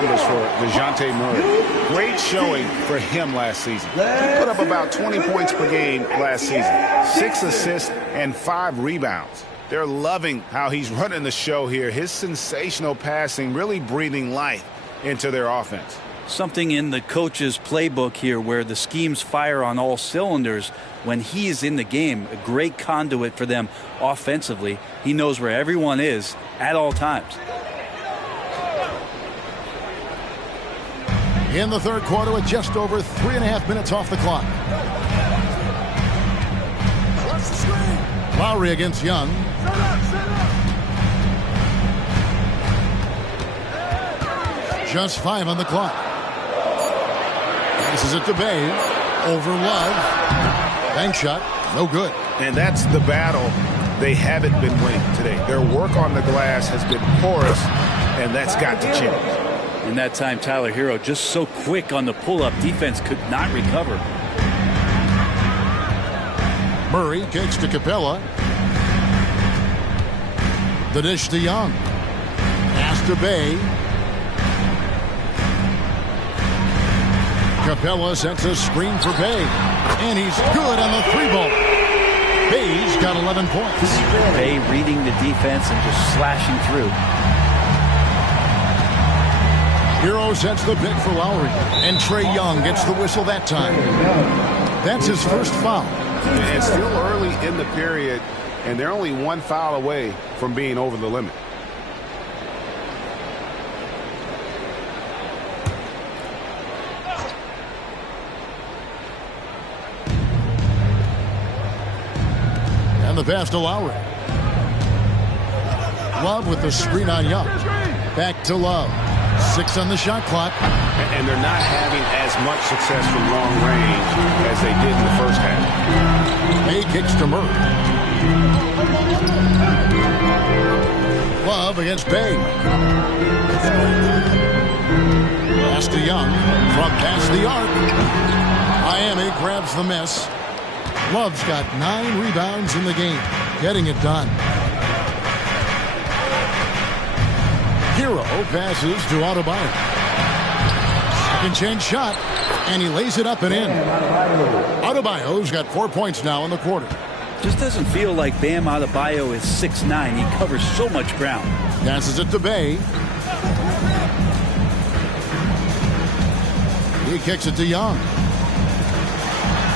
numbers for DeJounte Murray. Great showing for him last season. He put up about 20 points per game last season, 6 assists and 5 rebounds. They're loving how he's running the show here. His sensational passing really breathing life into their offense. Something in the coach's playbook here where the schemes fire on all cylinders when he is in the game. A great conduit for them offensively. He knows where everyone is at all times. In the third quarter with just over 3.5 minutes off the clock. Lowry against Young. Just 5 on the clock. This is it to Bay. Over Love. Bank shot. No good. And that's the battle they haven't been winning today. Their work on the glass has been porous, and that's got to change. In that time, Tyler Hero just so quick on the pull-up. Defense could not recover. Murray kicks to Capella. The dish to Young. Pass to Bay. Capella sets a screen for Bay. And he's good on the 3-ball. Bay's got 11 points. Bay reading the defense and just slashing through. Hero sets the pick for Lowry. And Trae Young gets the whistle that time. That's his first foul. It's still early in the period, and they're only 1 foul away from being over the limit. And the pass to Lowry. Love with the screen on Young. Back to Love. 6 on the shot clock. And they're not having as much success from long range as they did in the first half. Bay kicks to Murray. Love against Bay. Pass to Young. From past the arc. Miami grabs the miss. Love's got 9 rebounds in the game. Getting it done. Hero passes to Adebayo. Second chance shot, and he lays it up and in. Adebayo's got 4 points now in the quarter. Just doesn't feel like Bam Adebayo is 6'9". He covers so much ground. Passes it to Bay. He kicks it to Young.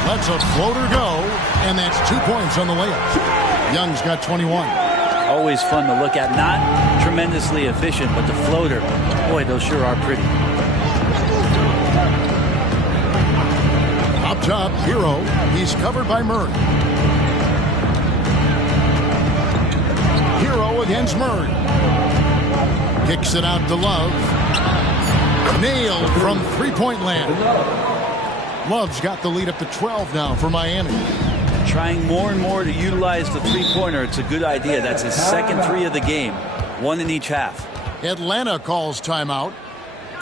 Lets a floater go, and that's 2 points on the layup. Young's got 21. Always fun to look at. Not tremendously efficient, but the floater, boy, those sure are pretty. Up top, Hero. He's covered by Murray. Hero against Murray. Kicks it out to Love. Nailed from three-point land. Love's got the lead up to 12 now for Miami. Trying more and more to utilize the three-pointer. It's a good idea. That's his second 3 of the game. 1 in each half. Atlanta calls timeout.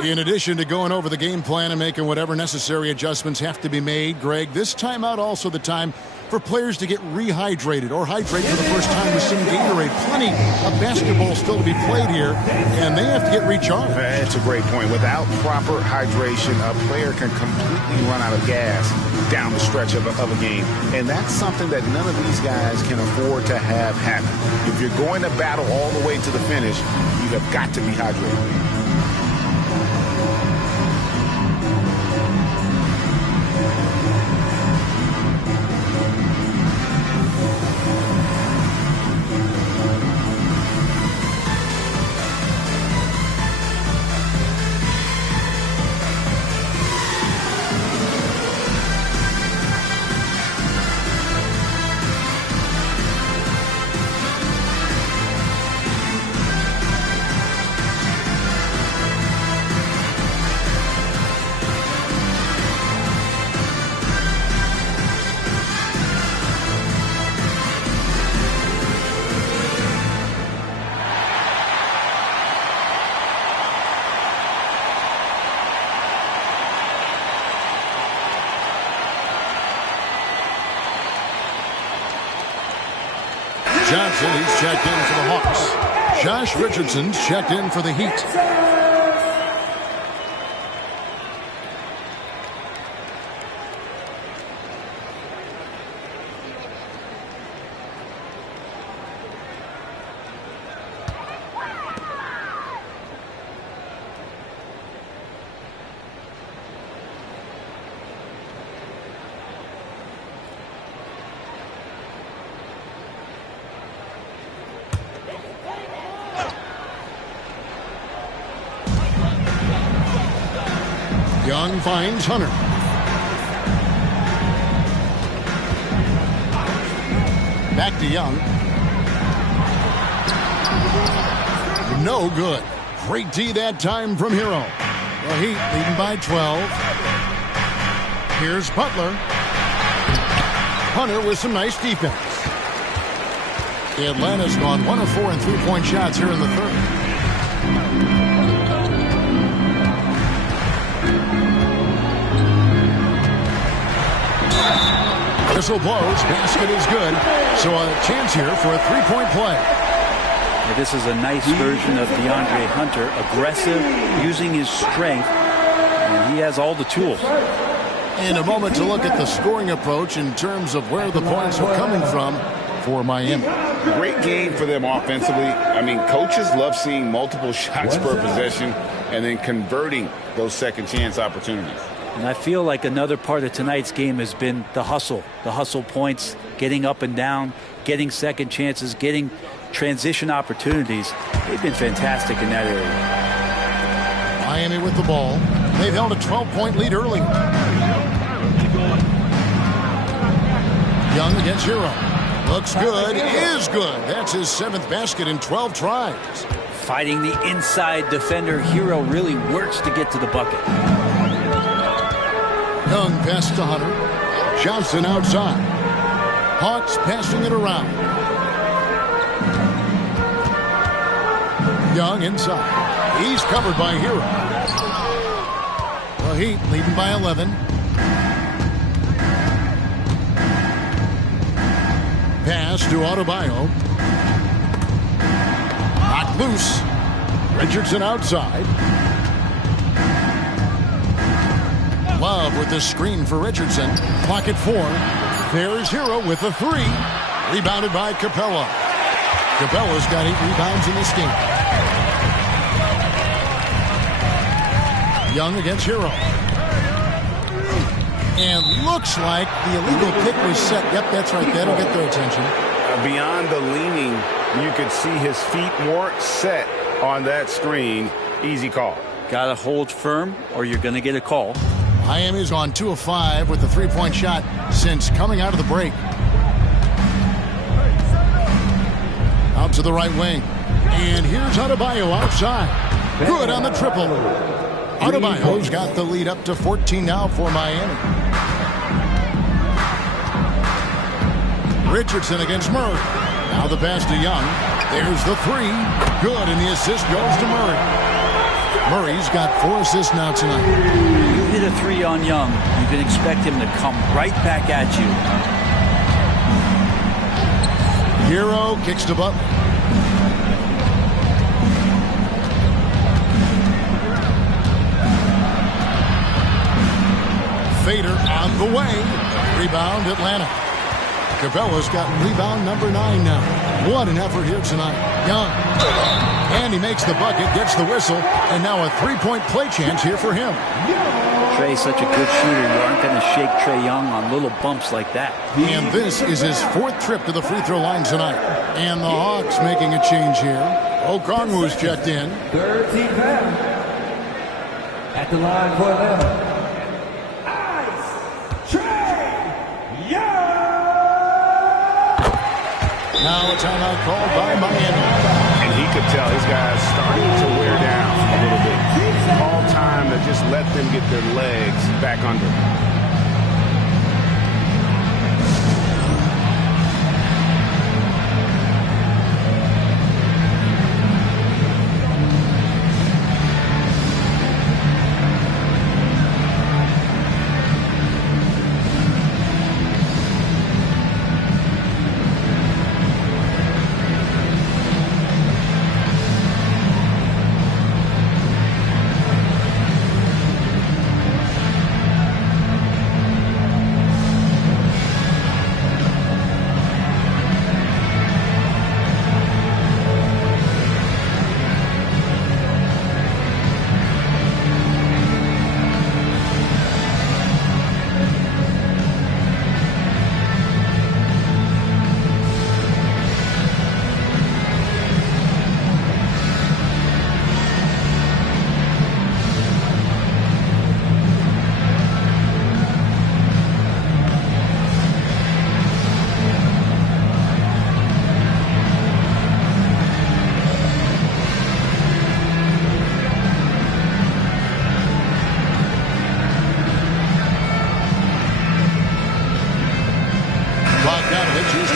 In addition to going over the game plan and making whatever necessary adjustments have to be made, Greg, this timeout also the time for players to get rehydrated or hydrate for the first time with some Gatorade. Plenty of basketball still to be played here, and they have to get recharged. That's a great point. Without proper hydration, a player can completely run out of gas down the stretch of a game. And that's something that none of these guys can afford to have happen. If you're going to battle all the way to the finish, you have got to be hydrated. Johnson, he's checked in for the Hawks. Josh Richardson's checked in for the Heat. Young finds Hunter. Back to Young. No good. Great D that time from Hero. The Heat leading by 12. Here's Butler. Hunter with some nice defense. Atlanta's gone 1 of 4 in three-point shots here in the third. Whistle blows. Basket is good. So a chance here for a three-point play. Yeah, this is a nice version of DeAndre Hunter. Aggressive, using his strength. And he has all the tools. And a moment to look at the scoring approach in terms of where the points are coming from for Miami. Great game for them offensively. I mean, coaches love seeing multiple shots per possession and then converting those second chance opportunities. And I feel like another part of tonight's game has been the hustle points, getting up and down, getting second chances, getting transition opportunities. They've been fantastic in that area. Miami with the ball. They've held a 12-point lead earlier. Young against Hero. Looks good, is good. That's his 7th basket in 12 tries. Fighting the inside defender, Hero really works to get to the bucket. Young pass to Hunter. Johnson outside. Hawks passing it around. Young inside. He's covered by Hero. The Heat leading by 11. Pass to Adebayo. Knocked loose. Richardson outside. Love with the screen for Richardson. Clock at 4. There's Hero with the 3. Rebounded by Capella. Capella's got 8 rebounds in this game. Young against Hero. And looks like the illegal pick was set. Yep, that's right. That'll get their attention. Beyond the leaning, you could see his feet weren't set on that screen. Easy call. Got to hold firm or you're going to get a call. Miami's on 2 of 5 with the three-point shot since coming out of the break. Out to the right wing. And here's Adebayo outside. Good on the triple. Adebayo's got the lead up to 14 now for Miami. Richardson against Murray. Now the pass to Young. There's the 3. Good, and the assist goes to Murray. Murray's got 4 assists now tonight. You hit a 3 on Young, you can expect him to come right back at you. Hero kicks to Butler. Fader on the way. Rebound Atlanta. Capella's got rebound number 9 now. What an effort here tonight. Young. And he makes the bucket, gets the whistle, and now a 3-point play chance here for him. Trey's such a good shooter. You aren't going to shake Trae Young on little bumps like that. And this is his 4th trip to the free throw line tonight. And the Hawks making a change here. Okongwu's checked in. 3rd team foul. At the line for Atlanta. Now a timeout called by Miami. And he could tell his guys starting to wear down a little bit. All time to just let them get their legs back under.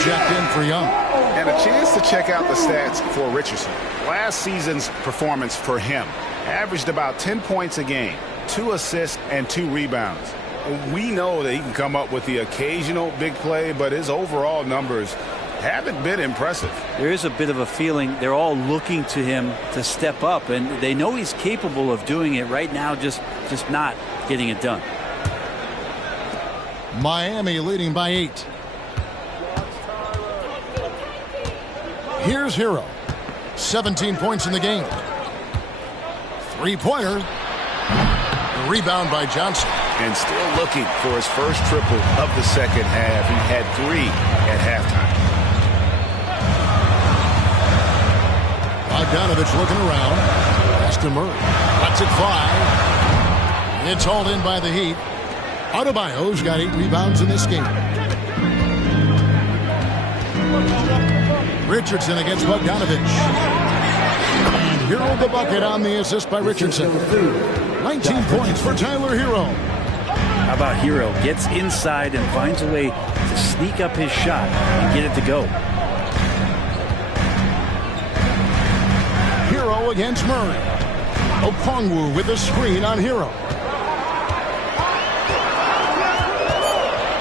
checked in for Young. And a chance to check out the stats for Richardson. Last season's performance for him averaged about 10 points a game, 2 assists, and 2 rebounds. We know that he can come up with the occasional big play, but his overall numbers haven't been impressive. There is a bit of a feeling they're all looking to him to step up, and they know he's capable of doing it right now, just not getting it done. Miami leading by 8. Here's Hero. 17 points in the game. Three-pointer. Rebound by Johnson. And still looking for his first triple of the second half. He had 3 at halftime. Bogdanovich looking around. Pass to Murray. Lets it fly. It's hauled in by the Heat. Adebayo's got 8 rebounds in this game. Richardson against Bogdanovich. And Hero the bucket on the assist by Richardson. 19 points for Tyler Hero. How about Hero? Gets inside and finds a way to sneak up his shot and get it to go. Hero against Murray. Okongwu with a screen on Hero.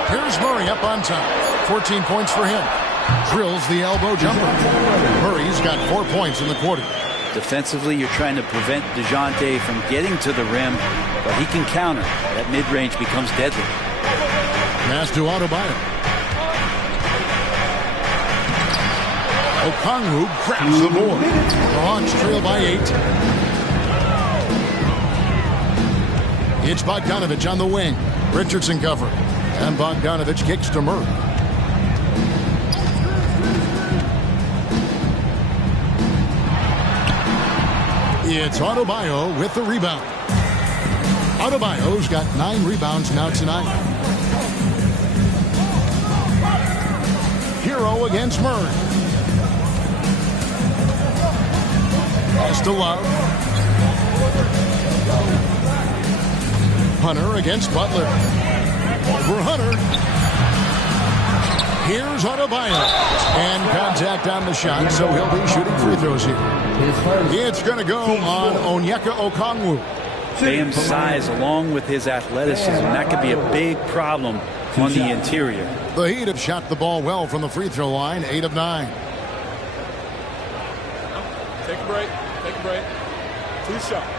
Here's Murray up on top. 14 points for him. Drills the elbow jumper. Murray's got 4 points in the quarter. Defensively, you're trying to prevent DeJounte from getting to the rim, but he can counter. That mid-range becomes deadly. Pass to Adebayo. Okongwu grabs the board. The Hawks trail by 8. It's Bogdanovich on the wing. Richardson covering. And Bogdanovich kicks to Murray. It's Adebayo with the rebound. Adebayo's got 9 rebounds now tonight. Hero against Murray. Pass to Love. Hunter against Butler. Over Hunter. Here's Adebayo. And contact on the shot, so he'll be shooting free throws here. It's going to go on Onyeka Okongwu. Bam's size along with his athleticism, that could be a big problem on the interior. The Heat have shot the ball well from the free throw line, 8 of 9. Take a break. Take a break. 2 shots.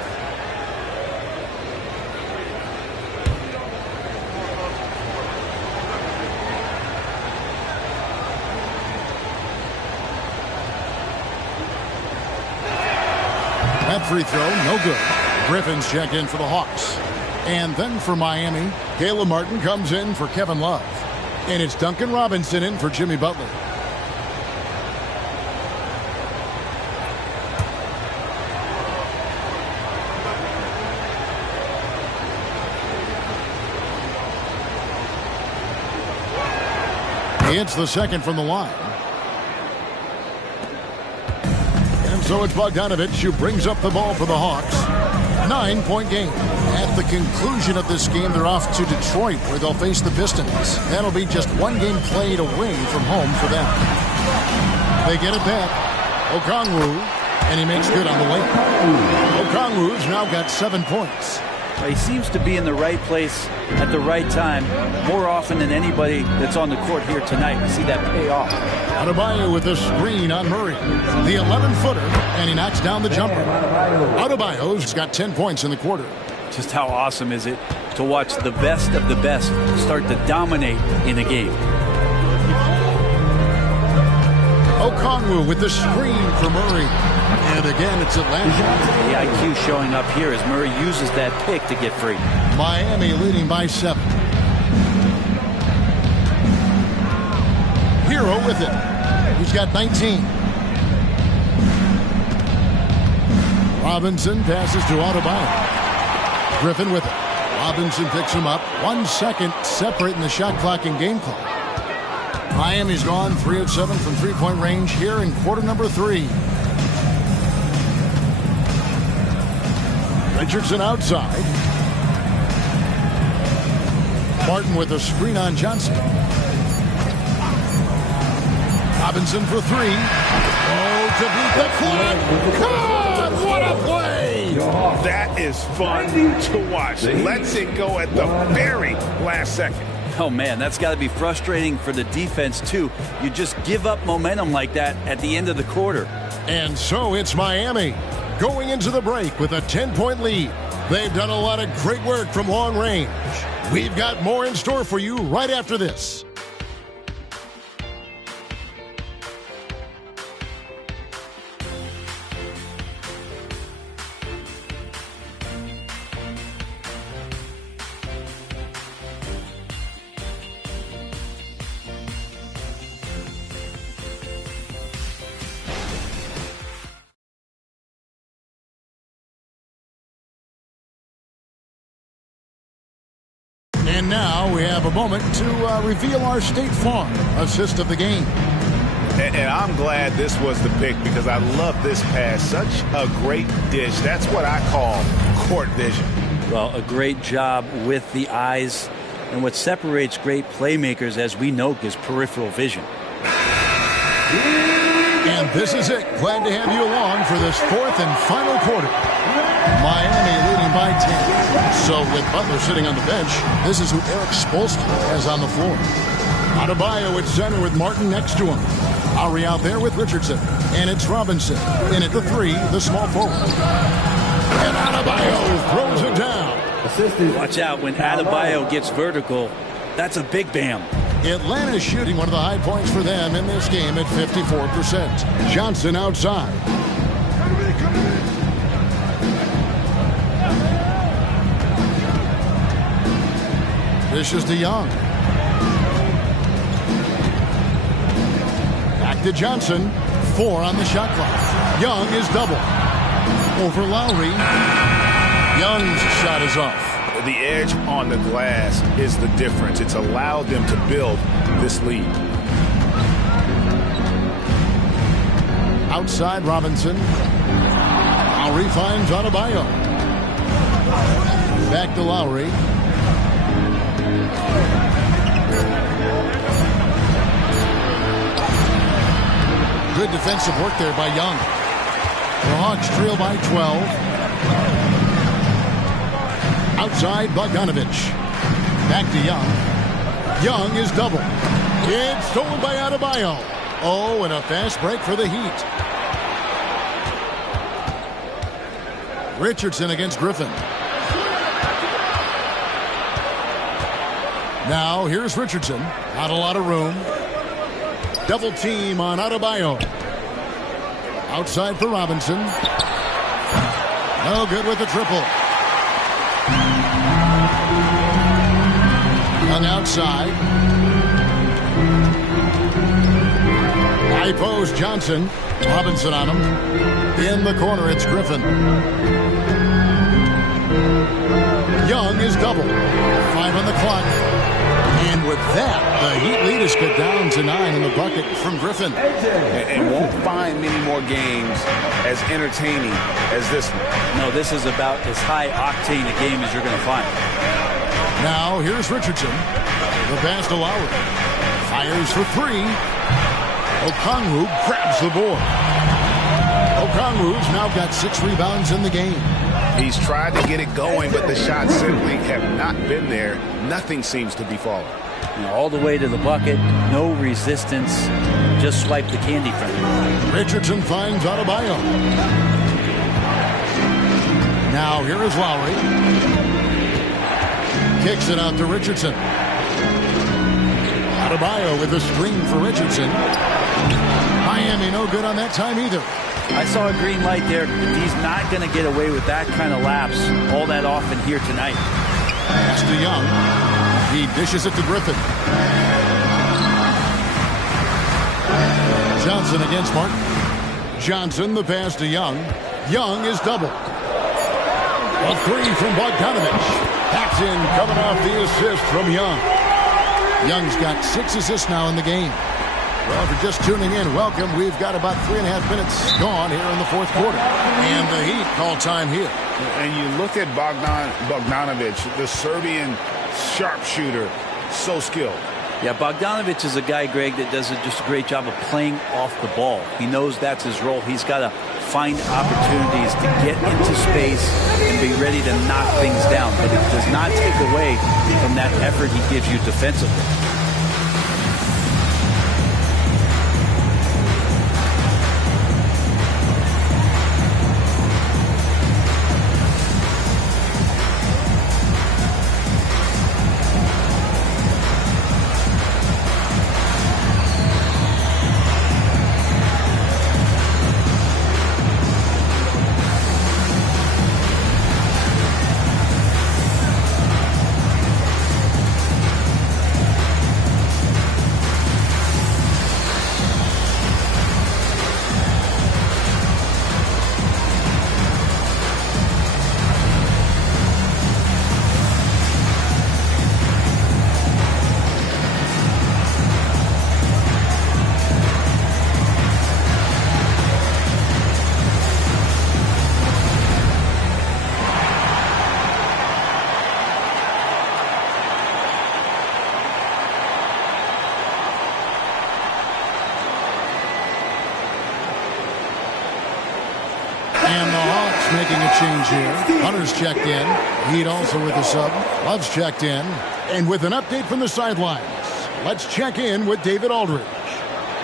That free throw, no good. Griffin's checked in for the Hawks. And then for Miami, Caleb Martin comes in for Kevin Love. And it's Duncan Robinson in for Jimmy Butler. It's the second from the line. So it's Bogdanovich who brings up the ball for the Hawks. 9-point game. At the conclusion of this game, they're off to Detroit, where they'll face the Pistons. That'll be just 1 game played away from home for them. They get it back. Okongwu, and he makes good on the way. Okongwu's now got 7 points. He seems to be in the right place at the right time more often than anybody that's on the court here tonight. We see that pay off. Adebayo with the screen on Murray. The 11-footer, and he knocks down the jumper. Adebayo's got 10 points in the quarter. Just how awesome is it to watch the best of the best start to dominate in a game. Okongwu with the screen for Murray. And again, it's Atlanta. The IQ showing up here as Murray uses that pick to get free. Miami leading by 7. Hero with it. He's got 19. Robinson passes to Adebayo. Griffin with it. Robinson picks him up. 1 second separating the shot clock and game clock. Miami's gone 3 of 7 from three-point range here in quarter number 3. Richardson outside. Martin with a screen on Johnson. Robinson for three. Oh, to beat the clock. God, what a play! That is fun to watch. Lets it go at the very last second. Oh, man, that's got to be frustrating for the defense, too. You just give up momentum like that at the end of the quarter. And so it's Miami going into the break with a 10-point lead. They've done a lot of great work from long range. We've got more in store for you right after this. And now we have a moment to reveal our State Farm assist of the game. And I'm glad this was the pick because I love this pass. Such a great dish. That's what I call court vision. Well, a great job with the eyes. And what separates great playmakers, as we know, is peripheral vision. And this is it. Glad to have you along for this fourth and final quarter. Miami leading by 10. So with Butler sitting on the bench, this is who Eric Spoelstra has on the floor. Adebayo at center with Martin next to him. Lowry out there with Richardson. And it's Robinson. In at the three, the small forward. And Adebayo throws it down. Watch out when Adebayo gets vertical. That's a big bam. Atlanta shooting one of the high points for them in this game at 54%. Johnson outside. This is DeYoung. Back to Johnson. 4 on the shot clock. Young is double. Over Lowry. Young's shot is off. The edge on the glass is the difference. It's allowed them to build this lead. Outside Robinson. Lowry finds Adebayo. Back to Lowry. Good defensive work there by Young. The Hawks trail by 12. Outside Bogdanovich. Back to Young. Young is double. It's stolen by Adebayo. Oh, and a fast break for the Heat. Richardson against Griffin. Now here's Richardson. Not a lot of room. Double team on Adebayo. Outside for Robinson. No good with the triple. Young outside. High post Johnson. Robinson on him. In the corner, it's Griffin. Young is double. 5 on the clock. And with that, the Heat lead is cut down to 9 in the bucket from Griffin. And won't find many more games as entertaining as this one. No, this is about as high octane a game as you're going to find. Now here's Richardson. The pass to Lowry. Fires for 3. Okongwu grabs the board. Okongwu's now got 6 rebounds in the game. He's tried to get it going, but the shots simply have not been there. Nothing seems to be falling. All the way to the bucket, no resistance. Just swipe the candy from him. Richardson finds Adebayo. Now here is Lowry. Kicks it out to Richardson. Adebayo with a screen for Richardson. Miami no good on that time either. I saw a green light there. He's not going to get away with that kind of lapse all that often here tonight. Pass to Young. He dishes it to Griffin. Johnson against Martin. Johnson, the pass to Young. Young is double. A 3 from Bogdanovich. That's in, coming off the assist from Young. Young's got 6 assists now in the game. Well, if you're just tuning in, welcome. We've got about 3.5 minutes gone here in the fourth quarter. And the Heat call time here. And you look at Bogdanovich, the Serbian sharpshooter, so skilled. Yeah, Bogdanovich is a guy, Greg, that does just a great job of playing off the ball. He knows that's his role. He's got to find opportunities to get into space and be ready to knock things down. But it does not take away from that effort he gives you defensively. And the Hawks making a change here. Hunter's checked in. Heat also with the sub. Love's checked in. And with an update from the sidelines, let's check in with David Aldridge.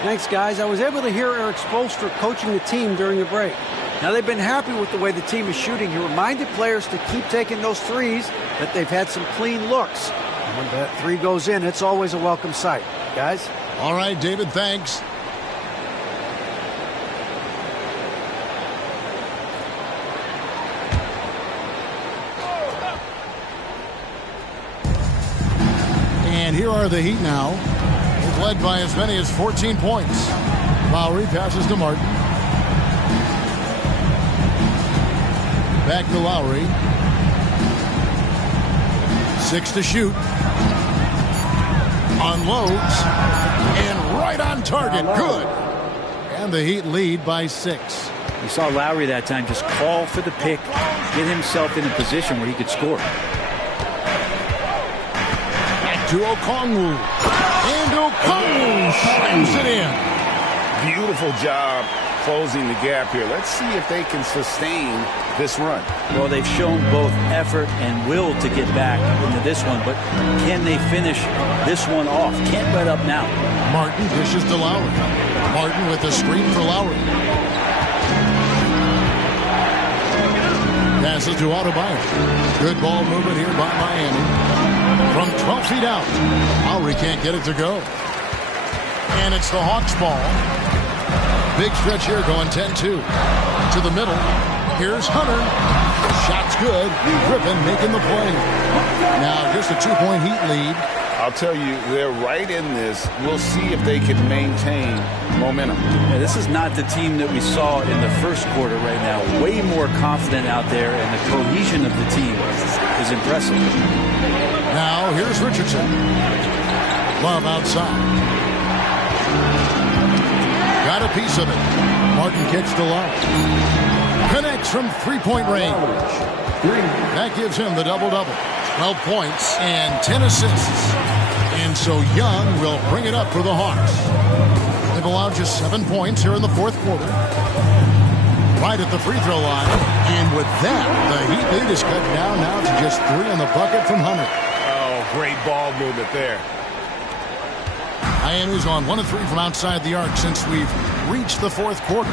Thanks, guys. I was able to hear Eric Spoelstra coaching the team during the break. Now, they've been happy with the way the team is shooting. He reminded players to keep taking those threes, that they've had some clean looks. And when that three goes in, it's always a welcome sight. Guys? All right, David, thanks. And here are the Heat now. They've led by as many as 14 points. Lowry passes to Martin. Back to Lowry. 6 to shoot. Unloads. And right on target. Good. And the Heat lead by 6. We saw Lowry that time just call for the pick, get himself in a position where he could score. To Okongwu. And Okongwu slams it in. Beautiful job closing the gap here. Let's see if they can sustain this run. Well, they've shown both effort and will to get back into this one, but can they finish this one off? Can't let up now. Martin dishes to Lowry. Martin with a screen for Lowry. Passes to Adebayo. Good ball movement here by Miami. From 12 feet out. Lowry can't get it to go. And it's the Hawks ball. Big stretch here going 10-2. To the middle. Here's Hunter. Shot's good. Griffin making the play. Now just a 2-point Heat lead. I'll tell you, they're right in this. We'll see if they can maintain momentum. Yeah, this is not the team that we saw in the first quarter right now. Way more confident out there, and the cohesion of the team is impressive. Now here's Richardson. Love outside. Got a piece of it. Martin kicks to Love. Connects from three-point range. That gives him the double-double. 12 points and 10 assists. And so Young will bring it up for the Hawks. They've allowed just 7 points here in the fourth quarter. Right at the free throw line. And with that, the Heat lead is cut down now to just 3 in the bucket from Hunter. Oh, great ball movement there. Miami's on 1 of 3 from outside the arc since we've reached the fourth quarter.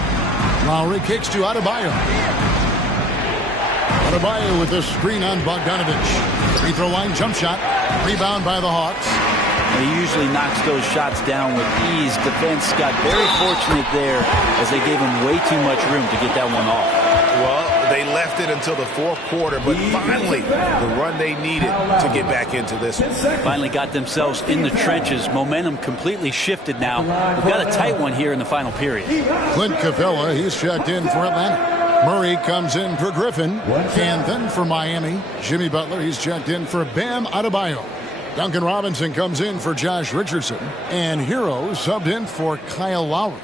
Lowry kicks to Adebayo. Adebayo with a screen on Bogdanovich. Free throw line jump shot. Rebound by the Hawks. He usually knocks those shots down with ease. Defense got very fortunate there as they gave him way too much room to get that one off. Well, they left it until the fourth quarter, but finally the run they needed to get back into this one. Finally got themselves in the trenches. Momentum completely shifted now. We've got a tight one here in the final period. Clint Capella, he's checked in for Atlanta. Murray comes in for Griffin. And then for Miami, Jimmy Butler, he's checked in for Bam Adebayo. Duncan Robinson comes in for Josh Richardson. And Hero subbed in for Kyle Lowry.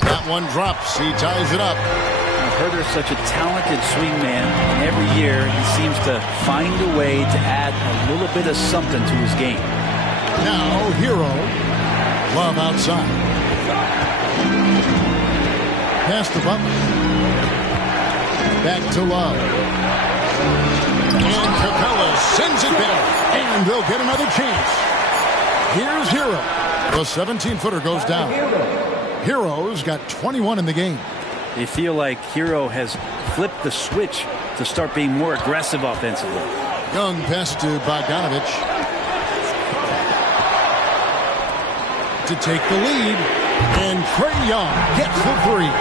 That That one drops. He ties it up. Herder's such a talented swing man, and every year he seems to find a way to add a little bit of something to his game. Now, Hero. Love outside. Pass to Butler. Back to Love. And Capella sends it back. And they'll get another chance. Here's Hero. The 17-footer goes down. Hero's got 21 in the game. They feel like Hero has flipped the switch to start being more aggressive offensively. Young pass to Bogdanovich to take the lead, and Trae Young gets the three.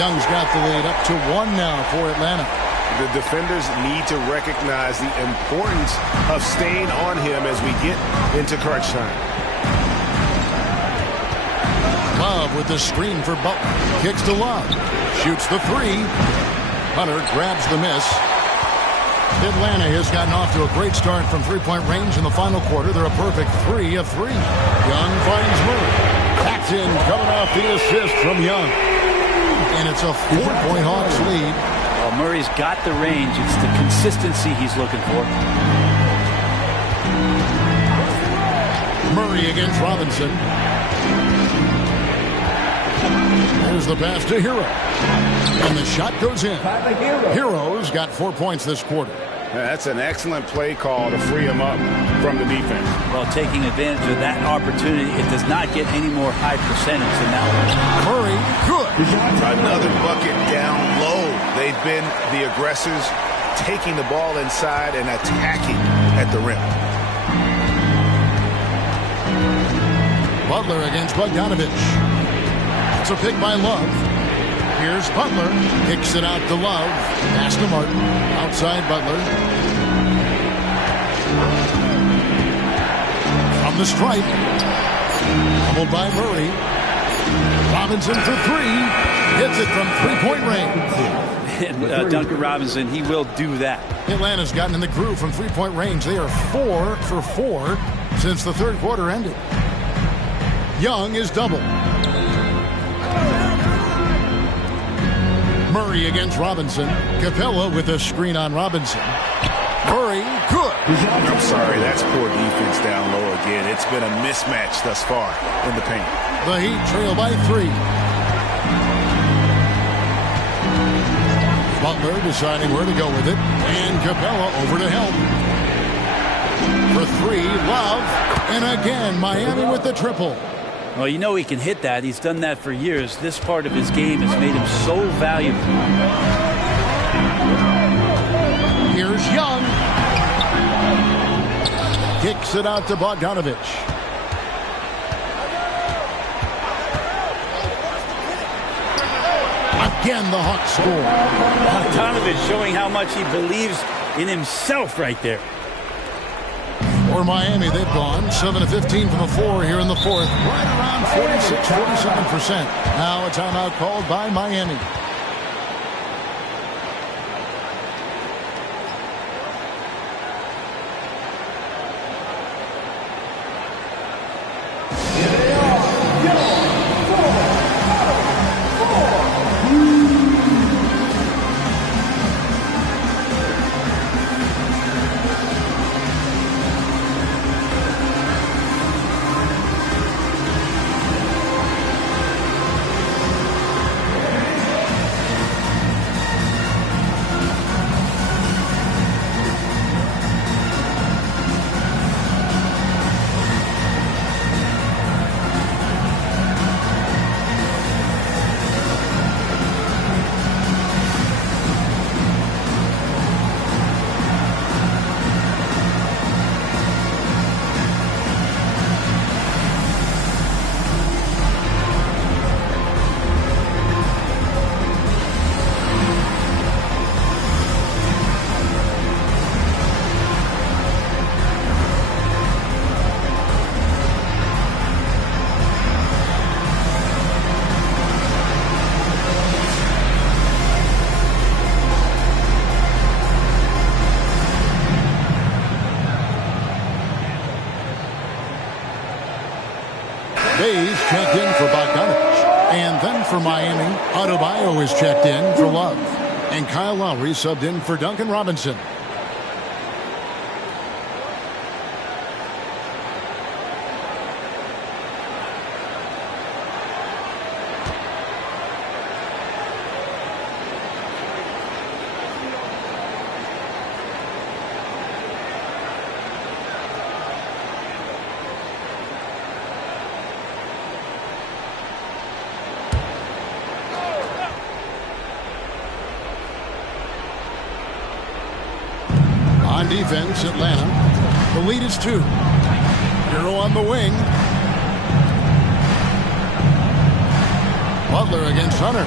Young's got the lead up to 1 now for Atlanta. The defenders need to recognize the importance of staying on him as we get into crunch time. Love with the screen for Butler. Kicks to Love. Shoots the three. Hunter grabs the miss. Atlanta has gotten off to a great start from three-point range in the final quarter. They're a perfect 3 of 3. Young finds Murray. Paxton coming off the assist from Young. And it's a 4-point Hawks lead. Well, Murray's got the range. It's the consistency he's looking for. Murray against Robinson. There's the pass to Hero. And the shot goes in. Hero's got 4 points this quarter. That's an excellent play call to free him up from the defense. Well, taking advantage of that opportunity, it does not get any more high percentage than that one. Murray, good. Another bucket down low. They've been the aggressors, taking the ball inside and attacking at the rim. Butler against Bogdanovich. It's a pick by Love. Here's Butler. Kicks it out to Love. Pass to Martin. Outside Butler. From the stripe. Doubled by Murray. Robinson for three. Hits it from three-point range. And Duncan Robinson, he will do that. Atlanta's gotten in the groove from three-point range. They are 4 for 4 since the third quarter ended. Young is double. Murray against Robinson. Capella with a screen on Robinson. Murray, good. I'm sorry, that's poor defense down low again. It's been a mismatch thus far in the paint. The Heat trail by 3. Butler deciding where to go with it. And Capella over to help. For 3, Love. And again, Miami with the triple. Well, you know he can hit that. He's done that for years. This part of his game has made him so valuable. Here's Young. Kicks it out to Bogdanovich. Again, the Hawks score. Bogdanovich showing how much he believes in himself right there. For Miami, they've gone 7 of 15 from the floor here in the fourth. Right around 46-47%. Now a timeout called by Miami. for Miami. Adebayo is checked in for Love. And Kyle Lowry subbed in for Duncan Robinson. On defense, Atlanta. The lead is 2. Hero on the wing. Butler against Hunter.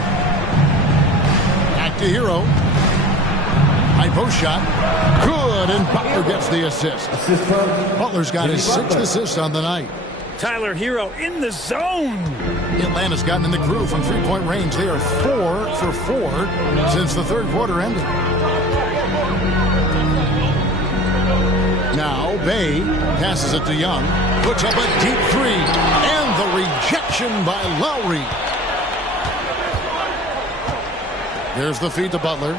Back to Hero. High post shot. Good, and Butler gets the assist. Butler's got his 6th assist on the night. Tyler Hero in the zone. Atlanta's gotten in the groove from three-point range. They are 4 for 4 since the third quarter ended. Now Bay passes it to Young. Puts up a deep 3. And the rejection by Lowry. There's the feed to Butler.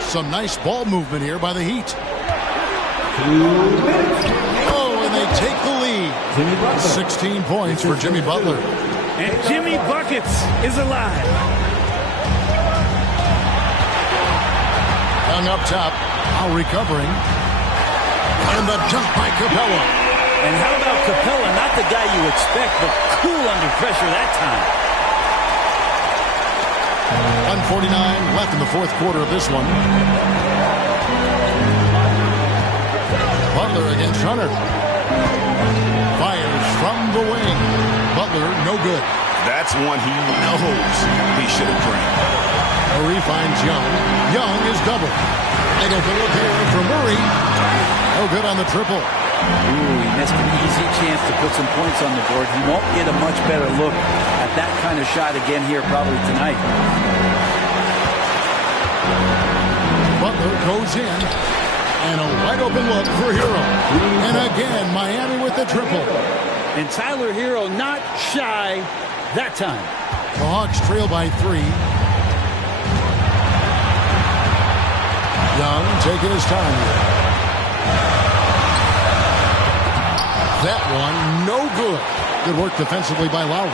Some nice ball movement here by the Heat. Oh, and they take the lead. 16 points for Jimmy Butler. And Jimmy Buckets is alive. Young up top. Now recovering. And the jump by Capella. And how about Capella? Not the guy you expect, but cool under pressure that time. 1:49 left in the fourth quarter of this one. Butler against Hunter. Fires from the wing. Butler, no good. That's one he knows he should have drained. Murray finds Young. Young is double. They go for look here for Murray. No good on the triple. Ooh, he missed an easy chance to put some points on the board. He won't get a much better look at that kind of shot again here probably tonight. Butler goes in. And a wide open look for Hero. And again, Miami with the triple. And Tyler Hero not shy that time. The Hawks trail by 3. Young taking his time here. That one, no good. Good work defensively by Lowry.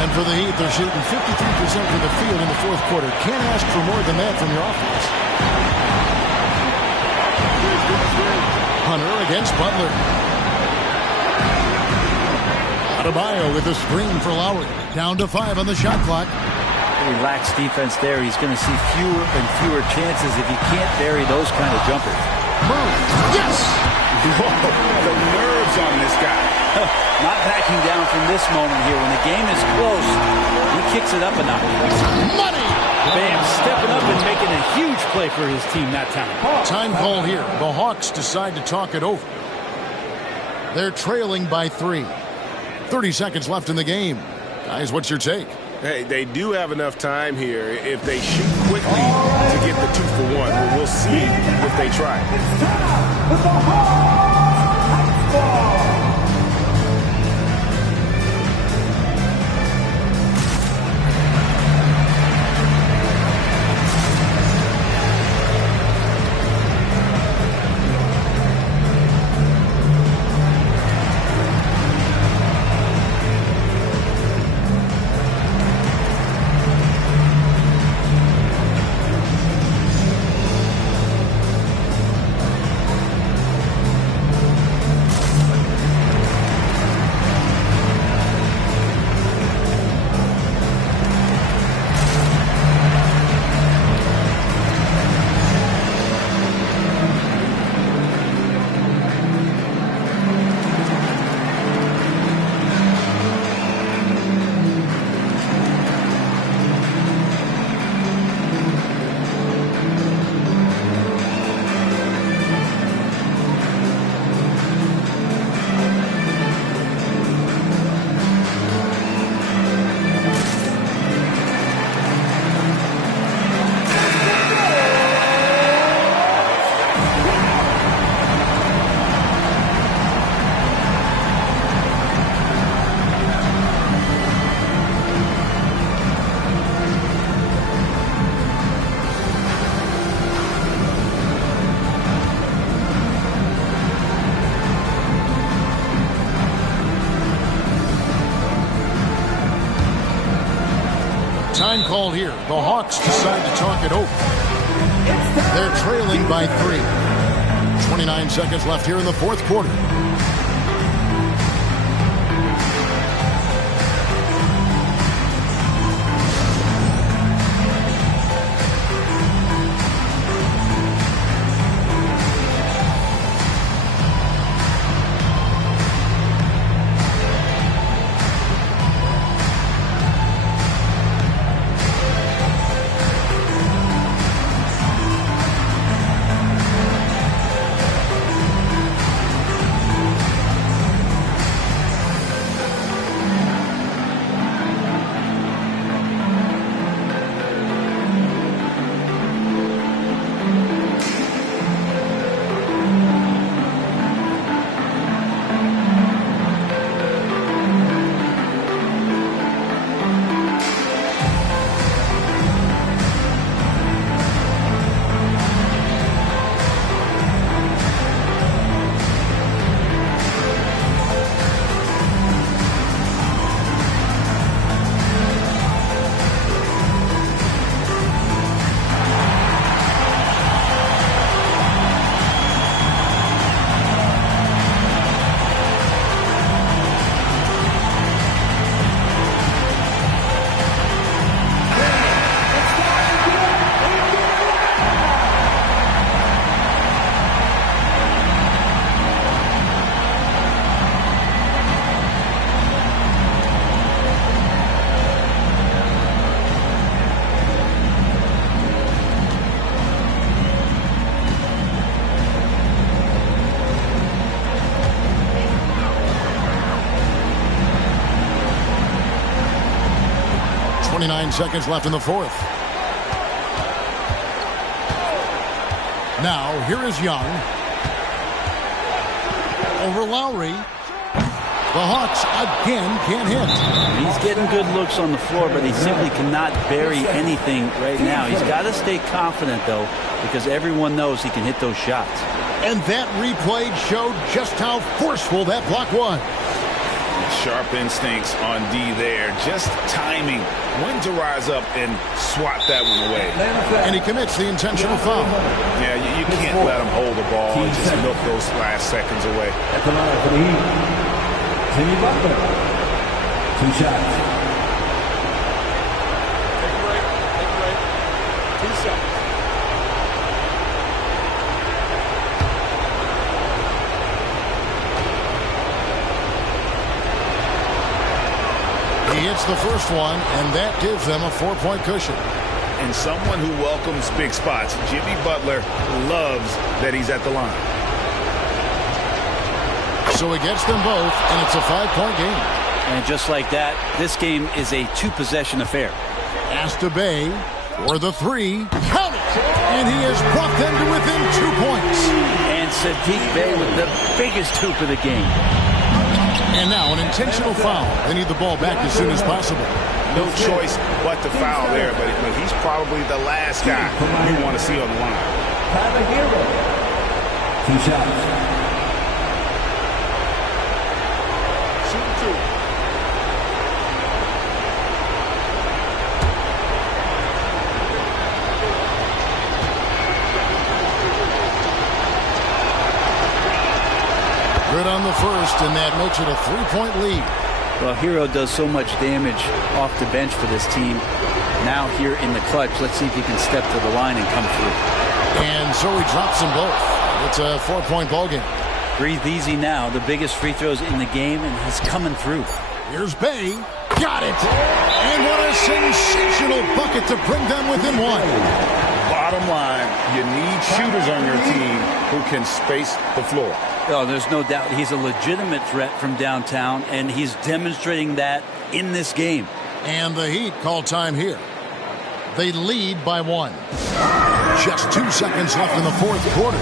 And for the Heat, they're shooting 53% from the field in the fourth quarter. Can't ask for more than that from your offense. Hunter against Butler. Adebayo with a screen for Lowry. Down to 5 on the shot clock. Relaxed defense there. He's going to see fewer and fewer chances if he can't bury those kind of jumpers. Move. Yes! Whoa, the nerves on this guy. Not backing down from this moment here. When the game is close, he kicks it up a notch. Money! Bam stepping up and making a huge play for his team that time. Time call here. The Hawks decide to talk it over. They're trailing by 3. 30 seconds left in the game. Guys, what's your take? Hey, they do have enough time here if they shoot quickly to get the 2 for 1. We'll see if they try. Time called here. The Hawks decide to talk it over. They're trailing by 3. 29 seconds left here in the fourth quarter. Seconds left in the fourth. Now, here is Young. Over Lowry. The Hawks again can't hit. He's getting good looks on the floor, but he simply cannot bury anything right now. He's got to stay confident, though, because everyone knows he can hit those shots. And that replay showed just how forceful that block was. Sharp instincts on D there. Just timing when to rise up and swat that one away. And he commits the intentional foul. Yeah, you can't let him hold the ball and just milk those last seconds away. At the line for the Heat, Jimmy Butler. 2 shots. Take a break. 2 seconds. He hits the first one, and that gives them a 4-point cushion. And someone who welcomes big spots, Jimmy Butler loves that he's at the line. So he gets them both, and it's a 5-point game. And just like that, this game is a 2-possession affair. Asked to Bay for the 3. Count it! And he has brought them to within 2 points. And Sadiq Bey with the biggest hoop of the game. And now an intentional foul. They need the ball back as soon as possible. No choice but to foul there, but he's probably the last guy you want to see on the line. Tyler Hero. 2 shots. Shoot 2. Good on the first, and that makes it a 3-point lead. Well, Hero does so much damage off the bench for this team. Now here in the clutch, let's see if he can step to the line and come through. And so he drops them both. It's a 4-point ball game. Breathe easy now. The biggest free throws in the game, and he's coming through. Here's Bay. Got it. And what a sensational bucket to bring them within 1. Bottom line, you need shooters on your team who can space the floor. Oh, there's no doubt he's a legitimate threat from downtown, and he's demonstrating that in this game. And the Heat call time here. They lead by 1. Just 2 seconds left in the fourth quarter.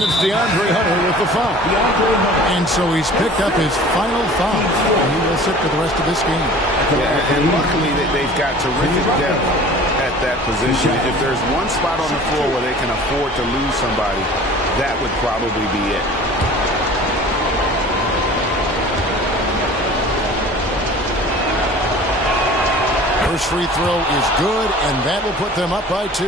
And it's DeAndre Hunter with the foul. And so he's picked up his final foul. And he will sit for the rest of this game. Yeah, and luckily they've got terrific depth at that position. If there's one spot on the floor where they can afford to lose somebody, that would probably be it. First free throw is good, and that will put them up by 2.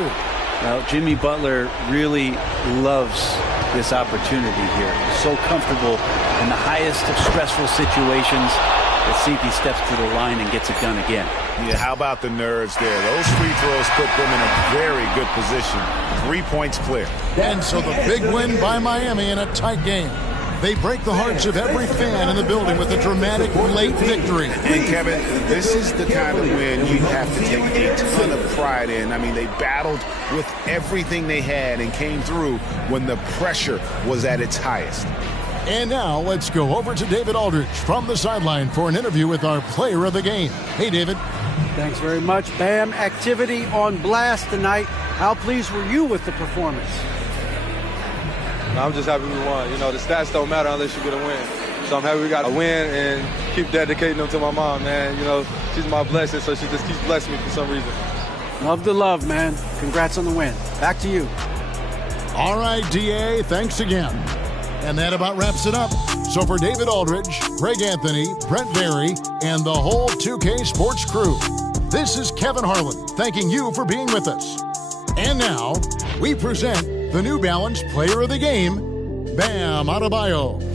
Well, Jimmy Butler really loves this opportunity here. So comfortable in the highest of stressful situations. Let's see if he steps to the line and gets it done again. Yeah, how about the nerves there? Those free throws put them in a very good position. 3 points clear. And so the big win by Miami in a tight game. They break the hearts of every fan in the building with a dramatic late victory. And Kevin, this is the kind of win you have to take a ton of pride in. I mean, they battled with everything they had and came through when the pressure was at its highest. And now let's go over to David Aldridge from the sideline for an interview with our player of the game. Hey, David. Thanks very much, Bam. Activity on blast tonight. How pleased were you with the performance? I'm just happy we won. You know, the stats don't matter unless you get a win. So I'm happy we got a win and keep dedicating them to my mom, man. You know, she's my blessing, so she just keeps blessing me for some reason. Love the love, man. Congrats on the win. Back to you. All right, DA, thanks again. And that about wraps it up. So for David Aldridge, Greg Anthony, Brent Barry, and the whole 2K Sports crew, this is Kevin Harlan thanking you for being with us. And now, we present the New Balance Player of the Game, Bam Adebayo.